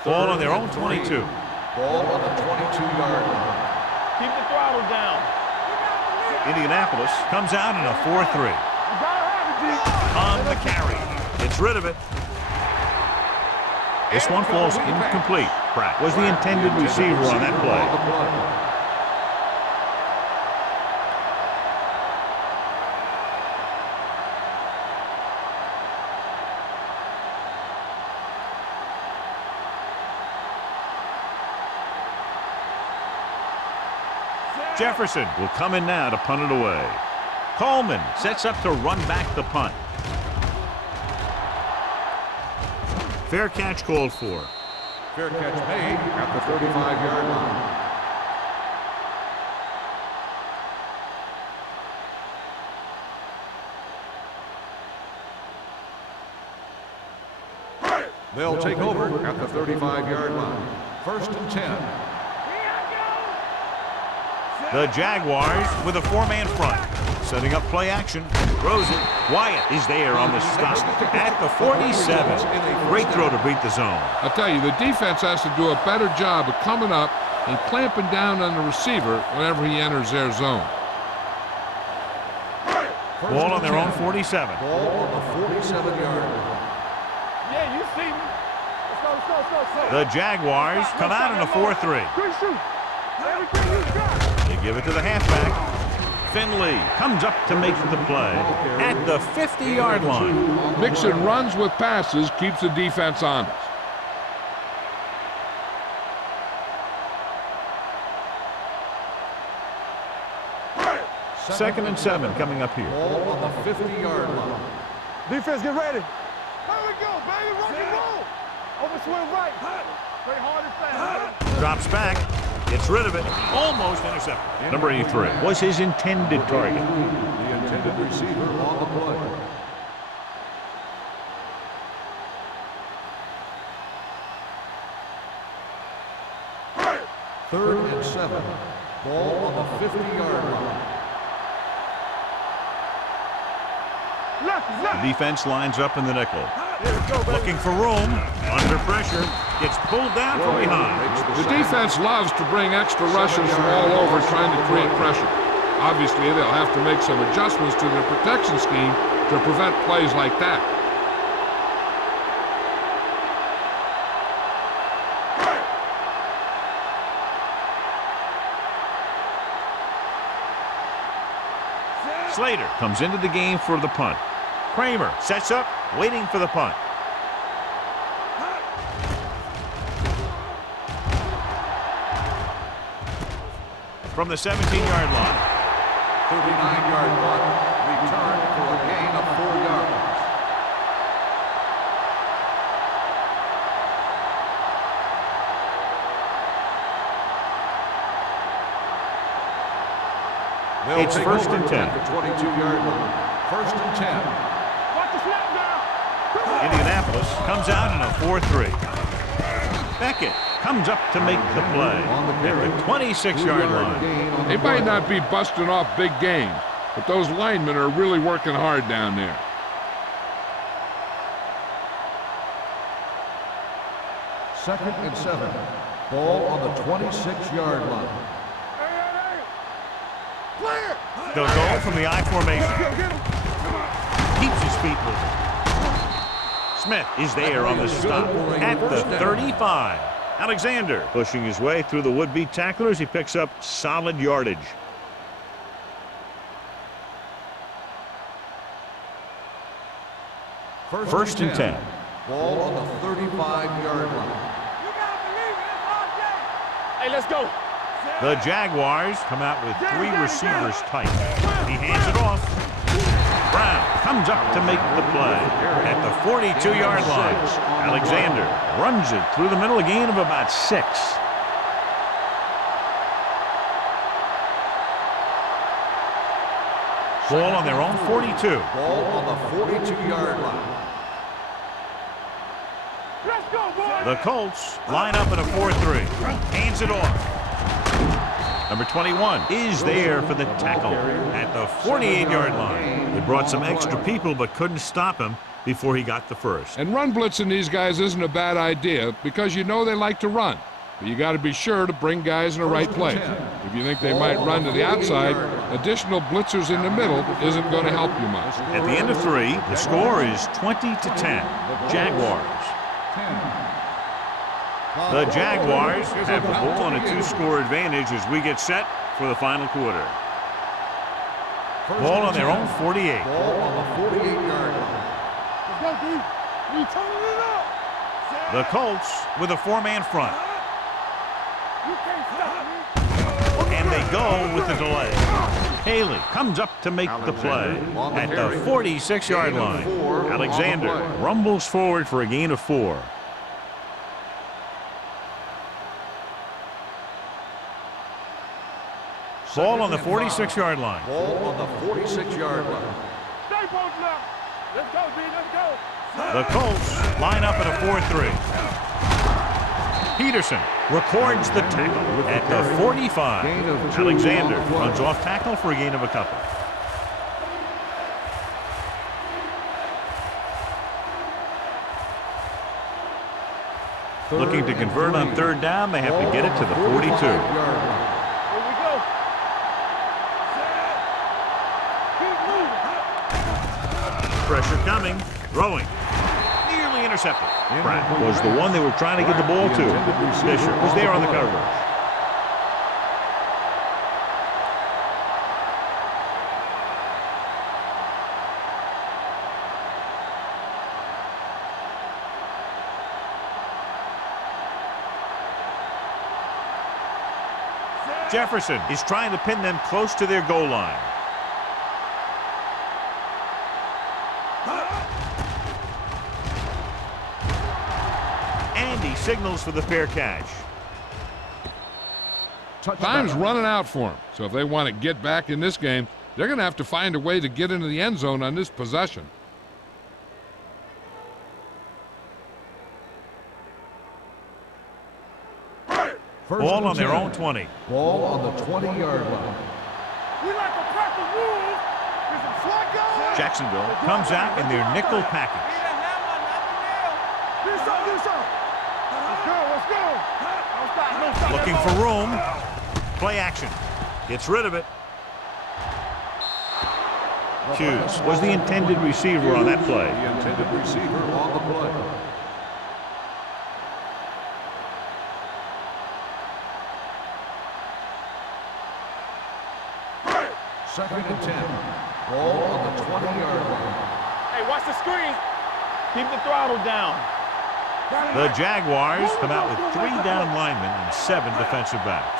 Ball on their own 22. Ball on the 22-yard line. Keep the throttle down. Indianapolis comes out in a 4-3. On the carry. Gets rid of it. This one falls incomplete. Pratt was the intended receiver on that play. Jefferson will come in now to punt it away. Coleman sets up to run back the punt. Fair catch called for. Fair catch made at the 35-yard line. They'll take over at the 35-yard line. 1st and 10. The Jaguars with a 4-man front. Setting up play action. Throws it. Wyatt is there on the stop at the 47. Great throw to beat the zone. I tell you, the defense has to do a better job of coming up and clamping down on the receiver whenever he enters their zone. Ball on their own 47. Ball on the 47-yard line. Yeah, you see me. Let's go. The Jaguars come out in a 4-3. Good shoot. Everything you got. They give it to the halfback. Finley comes up to make the play at the 50-yard line. Mixing runs with passes keeps the defense honest. Second and 7 coming up here. Ball on the 50-yard line. Defense, get ready. Here we go, baby. Rock and roll. Over swing right. Play hard and fast. Drops back. Gets rid of it. Almost intercepted. Number 83 was his intended target. The intended receiver on the play. Third and 7. Ball on the 50-yard line. The defense lines up in the nickel. Looking for room. Under pressure. Gets pulled down from behind. The defense loves to bring extra rushers from all over trying to create pressure. Obviously, they'll have to make some adjustments to their protection scheme to prevent plays like that. Slater comes into the game for the punt. Kramer sets up, waiting for the punt. From the 17-yard line. 39-yard punt, return for a gain of 4 yards. It's first and 10. At the 22-yard line. First and 10. Watch the snap now. Indianapolis comes out in a 4-3. Beckett comes up to make the play at the 26-yard line. They might not be busting off big games, but those linemen are really working hard down there. Second and 7. Ball on the 26-yard line. They'll go from the I formation. Keeps his feet moving. Smith is there on the stop at the 35. Alexander pushing his way through the would-be tacklers. He picks up solid yardage. First and 10. Ball on the 35-yard line. Hey, let's go. The Jaguars come out with 3 receivers tight. He hands it off. Brown comes up to make the play at the 42-yard line. Alexander runs it through the middle, a gain of about 6. Ball on their own 42. Ball on the 42-yard line. Let's go, boys. The Colts line up in a 4-3. Hands it off. Number 21 is there for the tackle at the 48-yard line. They brought some extra people but couldn't stop him before he got the first. And run blitzing these guys isn't a bad idea because you know they like to run. But you got to be sure to bring guys in the right place. If you think they might run to the outside, additional blitzers in the middle isn't going to help you much. At the end of 3, the score is 20-10. Jaguars. The Jaguars have the ball on a 2-score advantage as we get set for the final quarter. Ball on their own 48. Ball on the 48-yard line. Let's go, D. We turning it up. The Colts with a 4-man front. You can't stop me. And they go with the delay. Haley comes up to make the play at the 46-yard line. Alexander rumbles forward for a gain of 4. Ball on the 46-yard line. Ball on the 46-yard line. Stay both left. Let's go, D. Let's go. The Colts line up in a 4-3. Peterson records the tackle at the 45. Alexander runs off tackle for a gain of a couple. Looking to convert on 3rd down, they have to get it to the 42. Pressure coming, throwing, nearly intercepted. Pratt was the one they were trying to get the ball to. Fisher was there on the coverage. Jefferson is trying to pin them close to their goal line. And he signals for the fair catch. Time's running out for them, so if they want to get back in this game, they're going to have to find a way to get into the end zone on this possession. Ball on their own 20. Ball on the 20-yard line. We like a pack of wolves. There's a flag going. Jacksonville comes out in their nickel package. Let's go. Looking for room. Play action. Gets rid of it. Hughes was the intended receiver on that play. The intended receiver on the play. Second and 10. Ball on the 20-yard line. Hey, watch the screen. Keep the throttle down. The Jaguars come out with 3 down linemen and 7 defensive backs.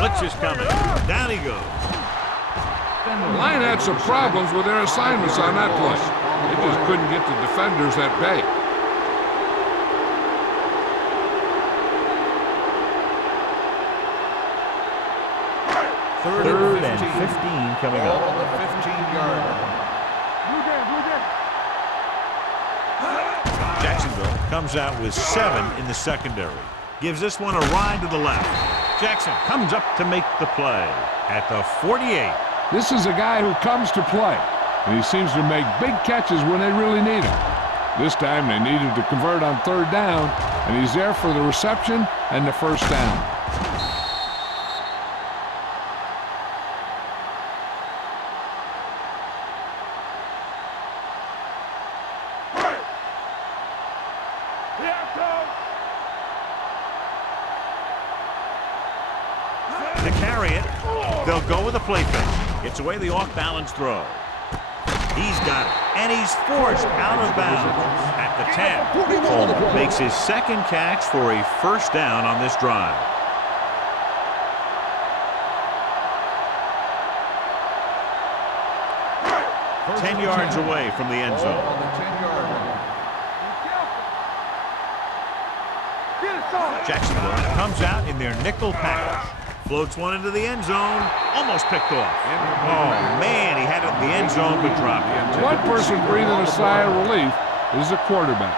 Blitz is coming. Down he goes. The line had some problems with their assignments on that play. They just couldn't get the defenders at bay. Third and 15 coming Ball up. on the 15-yard line. Jacksonville comes out with 7 in the secondary. Gives this one a ride to the left. Jackson comes up to make the play at the 48. This is a guy who comes to play, and he seems to make big catches when they really need him. This time they needed to convert on 3rd down, and he's there for the reception and the 1st down. To carry it, they'll go with a play fake. Gets away the off-balance throw. He's got it, and he's forced out of bounds at the 10. Coleman makes his 2nd catch for a 1st down on this drive. First 10 and yards 10. away from the end Ball zone. on the 10-yard line. Jacksonville comes out in their nickel package. Floats one into the end zone. Almost picked off. Oh, man, he had it in the end zone but dropped it. One person breathing a sigh of relief is the quarterback.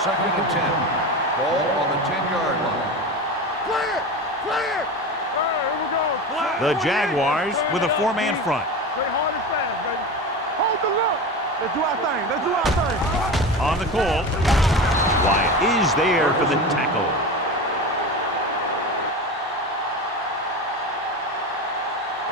Second and 10. Ball on the 10-yard line. Clear! Clear! All right, here we go. The Jaguars with a 4-man front. Play hard and fast, baby. Hold the look. Let's do our thing. Let's do our thing. On the call, Wyatt is there for the tackle.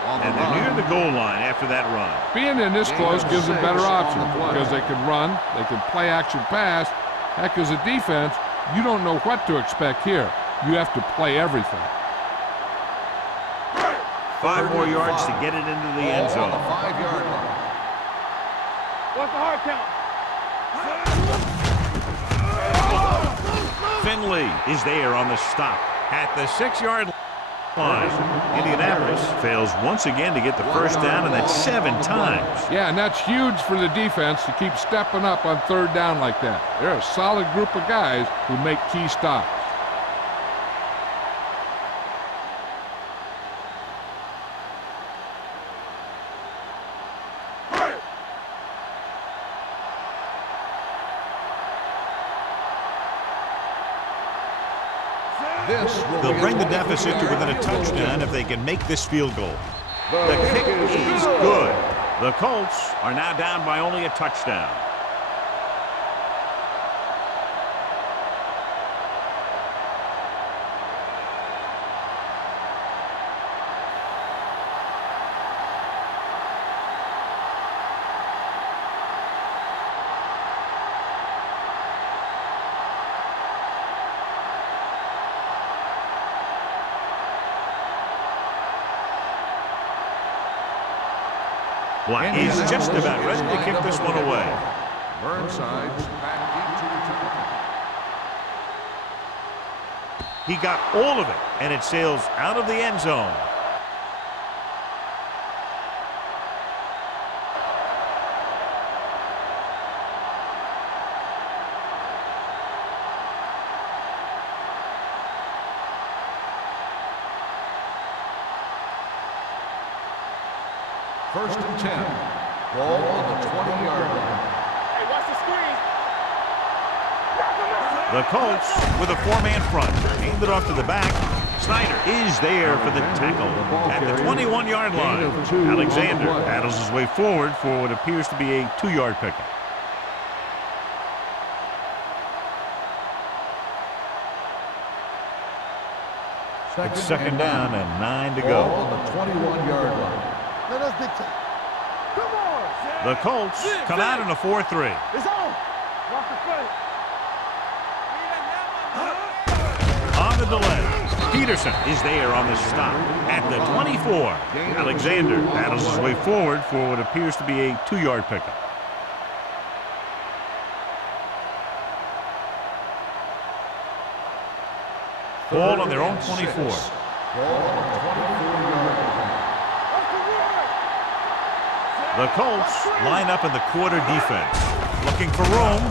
And they're near the goal line after that run. Being in this close gives them better options because they can run, they can play action pass. Heck, as a defense, you don't know what to expect here. You have to play everything. 5 more yards to get it into the end Ball on zone. the 5-yard line. What's the hard count? Finley is there on the stop at the 6-yard line. Indianapolis fails once again to get the 1st down, and that's 7 times. Yeah, and that's huge for the defense to keep stepping up on 3rd down like that. They're a solid group of guys who make key stops. They'll bring the deficit to within a touchdown if they can make this field goal. The kick is good. The Colts are now down by only a touchdown. Black is just about ready to kick this one away. Burnside's back into return. He got all of it, and it sails out of the end zone. First and 10. Ball on the 20-yard line. Hey, watch the screen. The Colts with a 4-man front. Aimed it off to the back. Snyder is there for the tackle at the 21-yard line. Alexander battles his way forward for what appears to be a 2-yard pickup. It's 2nd down and 9 to Ball go. on the 21-yard line. Let us dictate. Come on. The Colts come out in a 4-3. It's on. Watch the play. On the the delay. Peterson is there on the stop at the 24. Alexander battles his way forward for what appears to be a 2-yard pickup. Ball on their own 24. The Colts line up in the quarter defense, looking for room.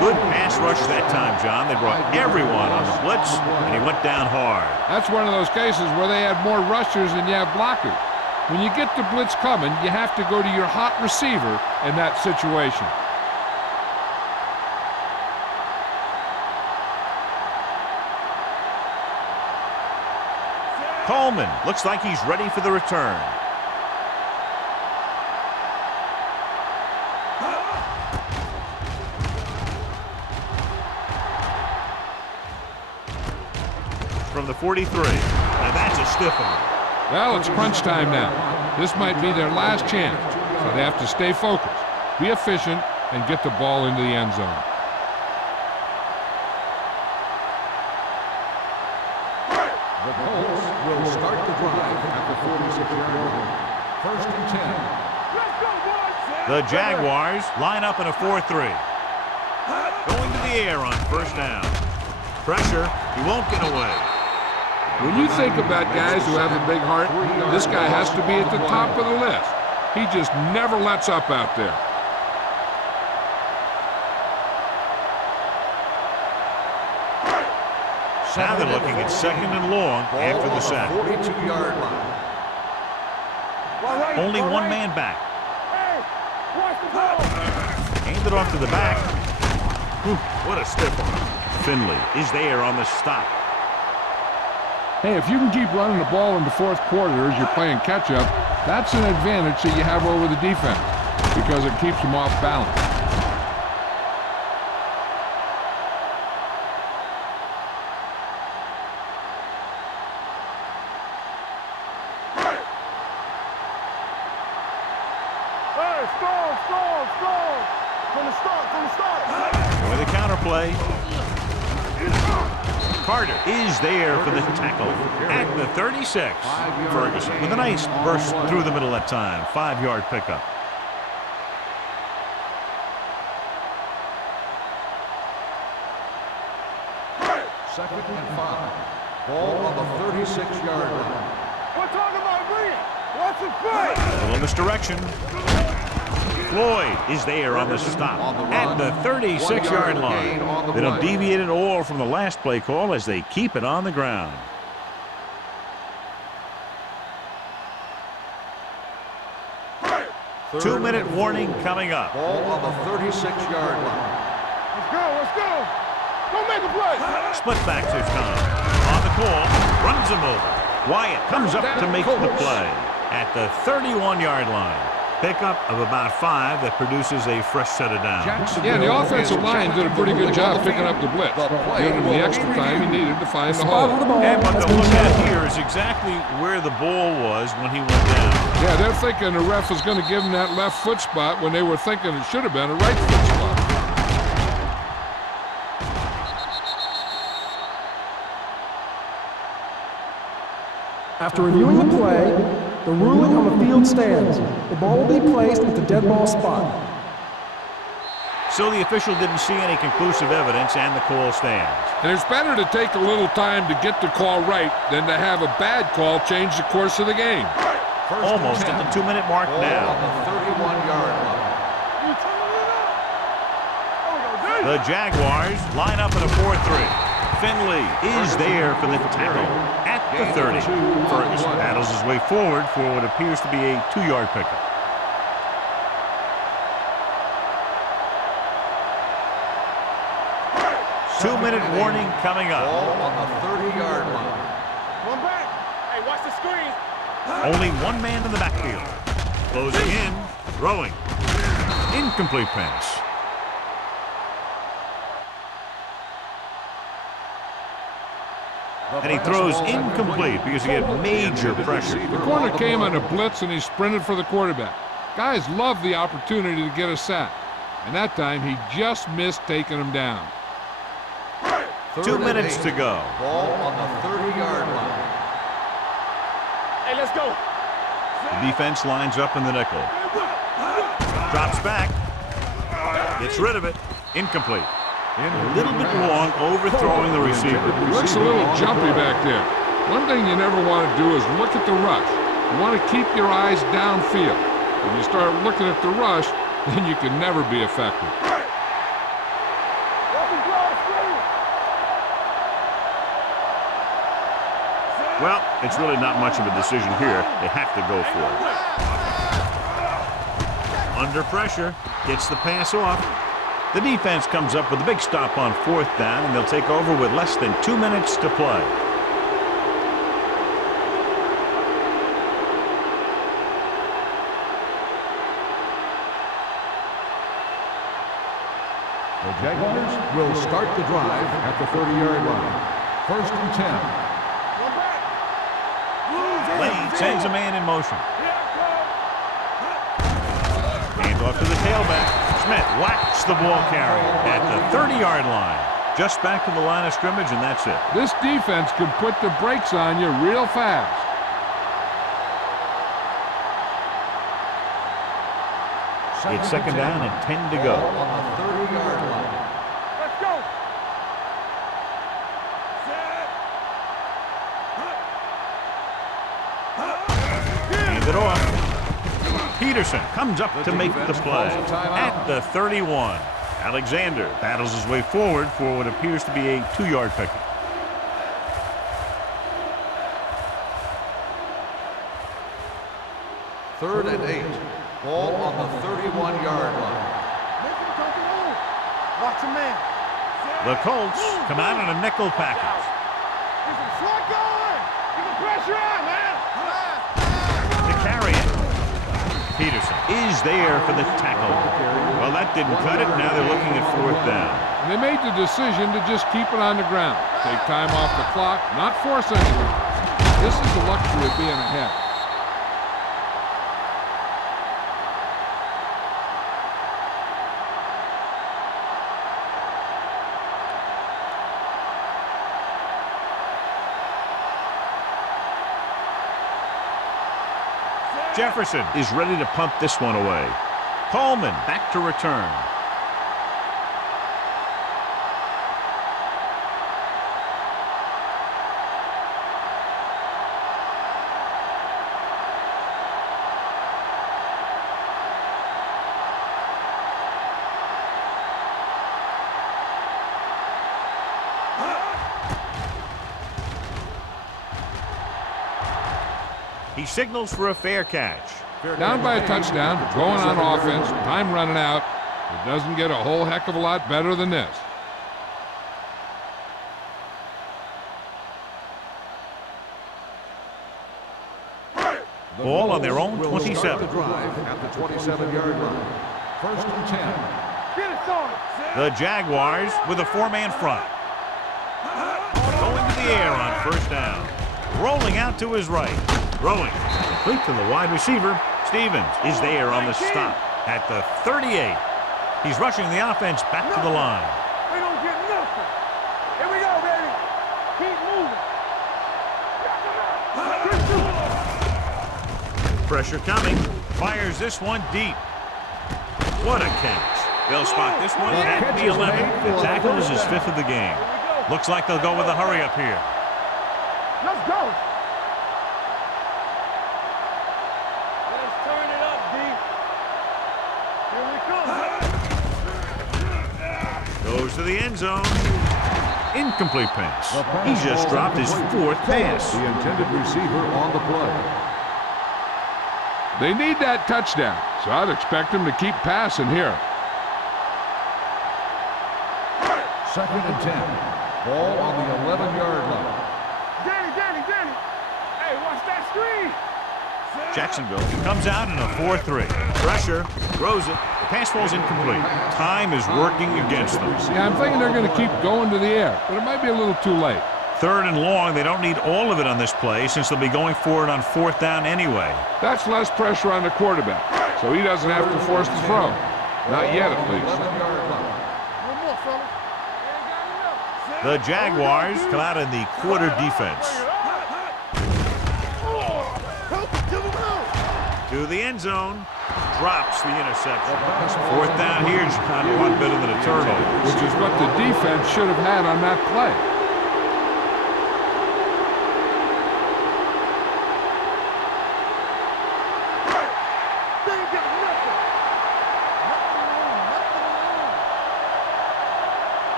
Good pass rush that time, John. They brought everyone on the blitz, and he went down hard. That's one of those cases where they have more rushers than you have blockers. When you get the blitz coming, you have to go to your hot receiver in that situation. Coleman looks like he's ready for the return. From the 43. Now that's a stiff one. Well, it's crunch time now. This might be their last chance, so they have to stay focused, be efficient, and get the ball into the end zone. The Colts will start the drive at the 46-yard line. 1st and 10. Let's go, boys. The Jaguars line up in a 4-3. Going to the air on 1st down. Pressure, he won't get away. When you think about guys who have a big heart, this guy has to be at the top of the list. He just never lets up out there. Now they're looking at 2nd and long after the sack. 42-yard line. Only one man back. Hey, watch the ball. Aimed it off to the back. Whew, what a stiff one. Finley is there on the stop. Hey, if you can keep running the ball in the 4th quarter as you're playing catch-up, that's an advantage that you have over the defense because it keeps them off balance. Hey, score. From the start. With a counterplay. Carter is there for the tackle at the 36. Ferguson with a nice burst through the middle that time. 5-yard pickup. Second and 5. Ball on the 36-yard line. We're talking about green. Watch the play. A little misdirection. Floyd is there on the stop at the 36-yard line. They don't deviate at all from the last play call as they keep it on the ground. Two-minute warning coming up. Ball on the 36-yard line. Let's go. Don't make a play. Split back this time. On the call, runs him over. Wyatt comes up to make the play at the 31-yard line. Pickup of about 5 that produces a fresh set of downs. Yeah, the offensive line did a pretty good job picking up the blitz, giving him the extra time he needed to find the hole. And what they'll look at here is exactly where the ball was when he went down. Yeah, they're thinking the ref was going to give him that left foot spot when they were thinking it should have been a right foot spot. After reviewing the play, the ruling on the field stands. The ball will be placed at the dead ball spot. So the official didn't see any conclusive evidence, and the call stands. And it's better to take a little time to get the call right than to have a bad call change the course of the game. Almost at the 2-minute mark now. On the 31-yard line. The Jaguars line up in a 4-3. Finley is there for the tackle at the 30. Ferguson battles his way forward for what appears to be a 2-yard pickup. Two-minute warning coming up. Ball on the 30-yard line. One back. Hey, watch the screen. Only one man in the backfield. Closing in, throwing. Incomplete pass. And he throws incomplete because he had major pressure. The corner came on a blitz and he sprinted for the quarterback. Guys love the opportunity to get a sack. And that time he just missed taking him down. 2 minutes to go. Ball on the 30-yard line. Hey, let's go. The defense lines up in the nickel. Drops back. Gets rid of it. Incomplete. A little bit long, overthrowing the receiver. Looks a little jumpy back there. One thing you never want to do is look at the rush. You want to keep your eyes downfield. When you start looking at the rush, then you can never be effective. Well, it's really not much of a decision here. They have to go for it. Under pressure, gets the pass off. The defense comes up with a big stop on 4th down, and they'll take over with less than 2 minutes to play. The Jaguars will start the drive at the 30-yard line. 1st and 10. Lane sends a man in motion. Hands off to the tailback. Smith whacks the ball carrier at the 30-yard line. Just back to the line of scrimmage, and that's it. This defense can put the brakes on you real fast. It's 2nd down and 10 to go. Ball on the 30-yard line. Let's go. Hand it off. Peterson comes up to make the play at the 31. Alexander battles his way forward for what appears to be a 2-yard pickup. Third and 8. Ball on the 31-yard line. Watch a man. The Colts come out in a nickel package. There's a slot going. Get the pressure on, man. To carry it, Peterson is there for the tackle. Well, that didn't cut it. Now they're looking at 4th down. And they made the decision to just keep it on the ground. Take time off the clock, not force anything. This is the luxury of being ahead. Jefferson is ready to punt this one away. Coleman back to return. He signals for a fair catch. Down by a touchdown, going on offense, time running out. It doesn't get a whole heck of a lot better than this. Ball on their own Will start 27. the drive at the 27-yard line. 1st and 10. Get it started. The Jaguars with a 4-man front. Going to the air on 1st down. Rolling out to his right. Throwing. Complete to the wide receiver. Stevens is there on the stop at the 38. He's rushing the offense back to the line. We don't get nothing. Here we go, baby. Keep moving. Pressure coming. Fires this one deep. What a catch. They'll spot this one at the 11. The tackle is his 5th of the game. Looks like they'll go with a hurry up here. Let's go. Let's turn it up, D. Here we come. Goes to the end zone. Incomplete pass. He just dropped his 4th pass. The intended receiver on the play. They need that touchdown, so I'd expect them to keep passing here. 2nd and 10. Ball on the 11-yard line. Danny. Hey, watch that screen. Jacksonville comes out in a 4-3. Pressure, throws it. The pass falls incomplete. Time is working against them. Yeah, I'm thinking they're going to keep going to the air, but it might be a little too late. 3rd and long. They don't need all of it on this play since they'll be going for it on 4th down anyway. That's less pressure on the quarterback, so he doesn't have to force the throw. Not yet, at least. 11-yard line. One more, fellas. The Jaguars come out in the quarter defense. To the end zone. Drops the interception. Fourth down here is not a lot better than a turnover. Which is what the defense should have had on that play.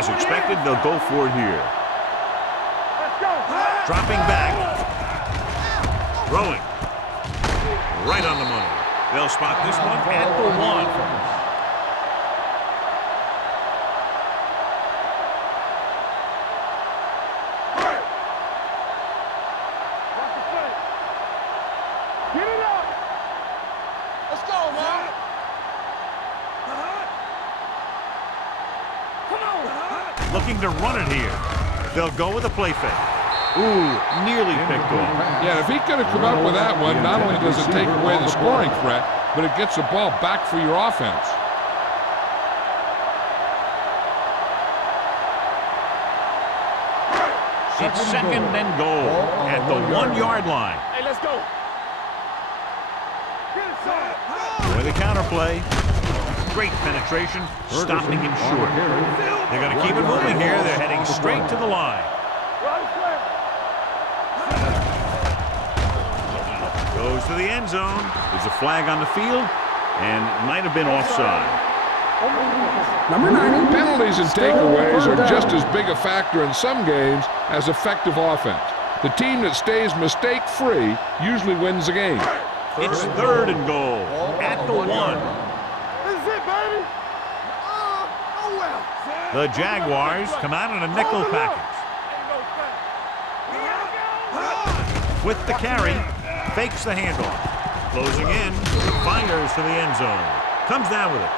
As expected, they'll go for it here. Dropping back. Throwing. Right on the money. They'll spot this one at the 1. Get it up. Let's go, man. Come on. Looking to run it here. They'll go with a play fake. Ooh, nearly picked off. Yeah, if he could have come up with that one, not only does it take away the scoring threat, but it gets the ball back for your offense. It's second and goal at the 1-yard line. Hey, let's go. For the counterplay. Great penetration, stopping him short. They're going to keep it moving here. They're heading straight to the line. Goes to the end zone. There's a flag on the field, and might have been offside. Number 90. Penalties and takeaways are just as big a factor in some games as effective offense. The team that stays mistake-free usually wins the game. It's third and goal at the 1. This is it, baby. The Jaguars come out in a nickel package. With the carry, fakes the handoff. Closing in, fires to the end zone. Comes down with it.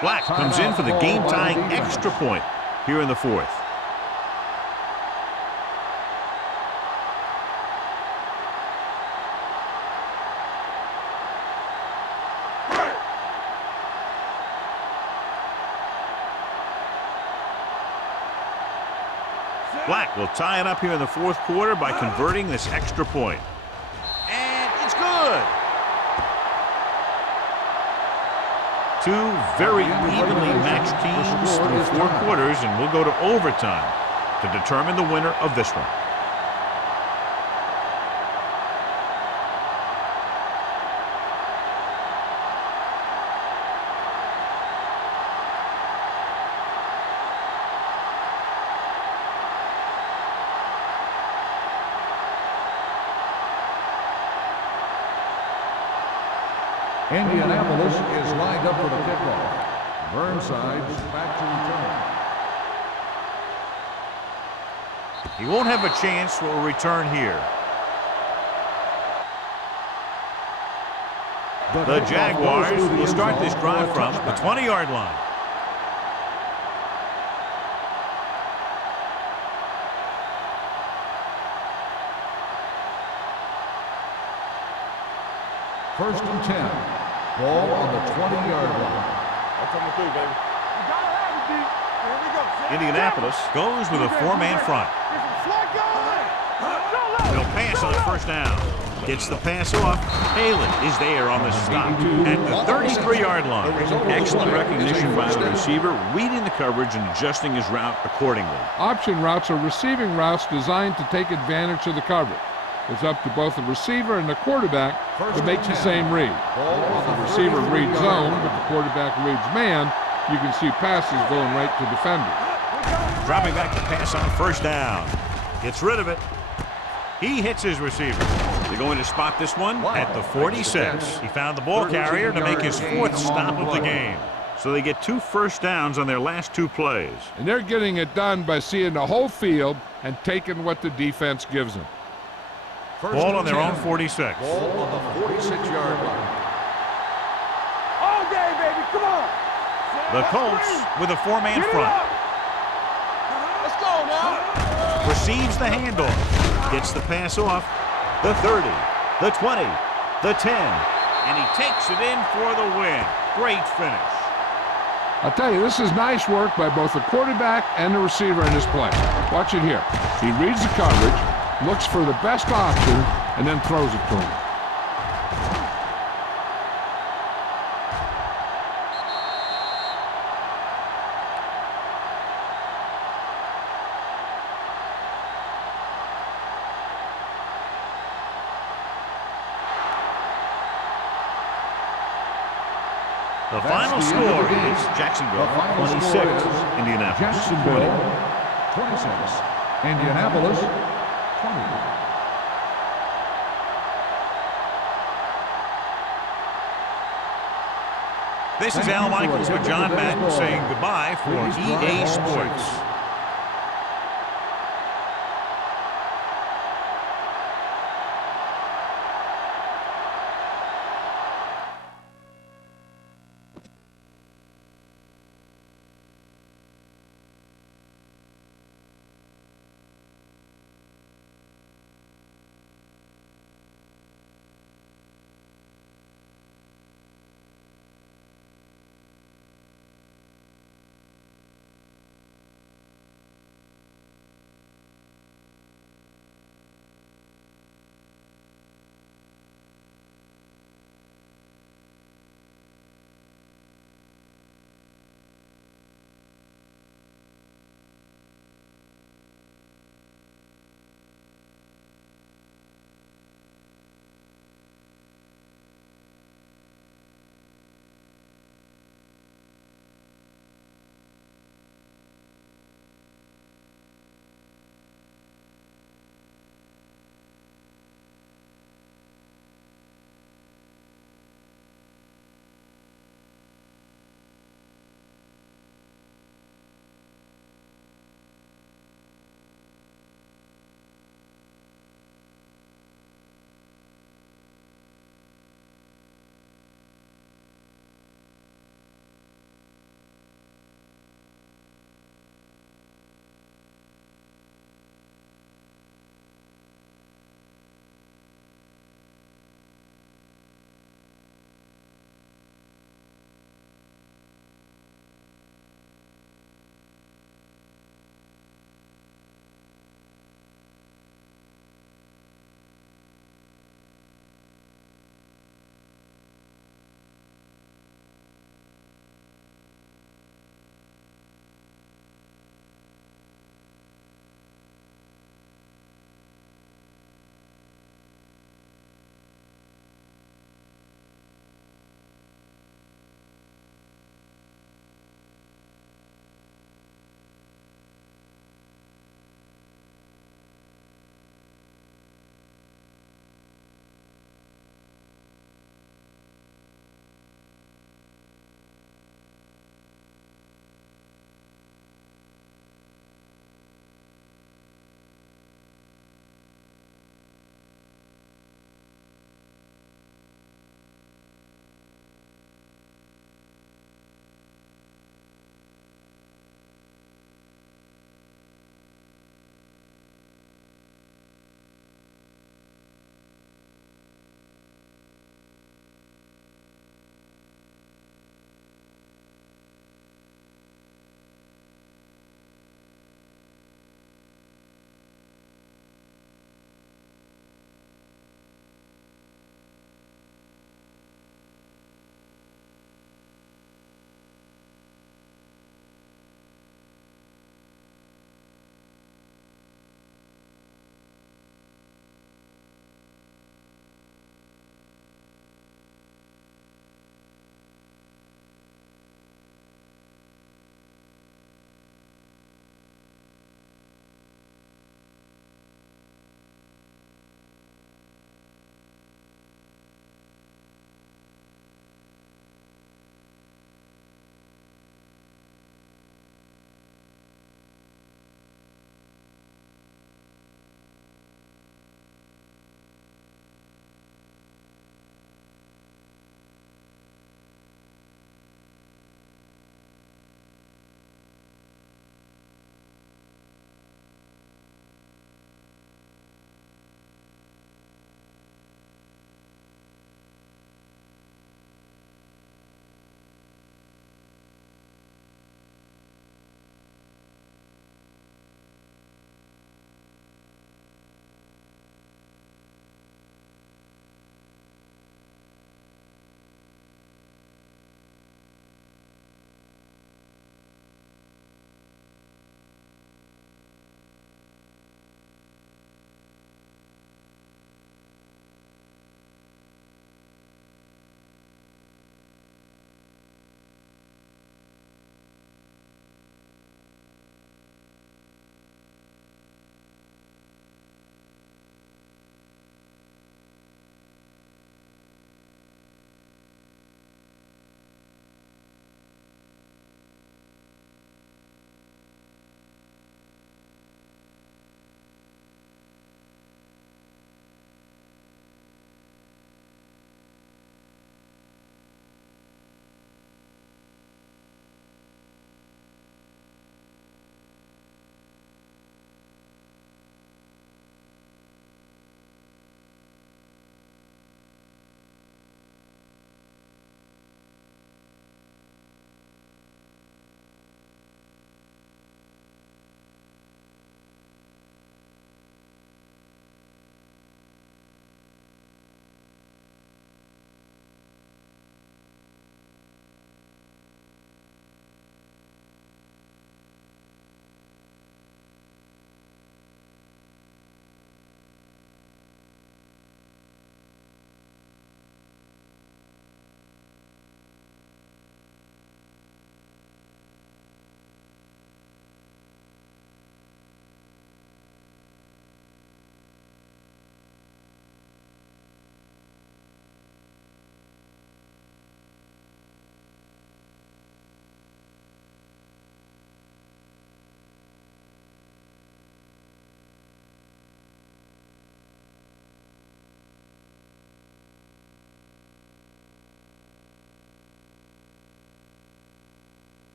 Black comes in for the game-tying extra point here in the 4th. Black will tie it up here in the 4th quarter by converting this extra point. And it's good. Two very evenly matched teams through 4 quarters, and we'll go to overtime to determine the winner of this one. Indianapolis is lined up for the kickoff. Burnside's back to return. He won't have a chance for a return here. The Jaguars will start this drive from the 20-yard line. First and 10. Ball on the 20-yard line. I'm coming through, baby. You gotta have it, D. Here we go. Indianapolis goes with a 4-man front. He'll pass on the first down. Gets the pass off. Palin is there on the stop at the 33-yard line. Excellent recognition by the receiver, reading the coverage and adjusting his route accordingly. Option routes are receiving routes designed to take advantage of the coverage. It's up to both the receiver and the quarterback to make the same read. If the receiver reads zone, but the quarterback reads man, you can see passes going right to defenders. Dropping back to pass on first down. Gets rid of it. He hits his receiver. They're going to spot this one at the 46. He found the ball carrier to make his 4th stop of the game. So they get 2 first downs on their last 2 plays. And they're getting it done by seeing the whole field and taking what the defense gives them. Ball on their own 46. Ball on the 46-yard line. The Colts with a four-man front. Let's go now. Receives the handoff. Gets the pass off. The 30, the 20, the 10. And he takes it in for the win. Great finish. I'll tell you, this is nice work by both the quarterback and the receiver in this play. Watch it here. He reads the coverage, looks for the best option, and then throws it to him. The final score is Jacksonville 26, Indianapolis 20. Jacksonville 26, Indianapolis 20. This is Al Michaels with John Madden saying goodbye for EA Sports.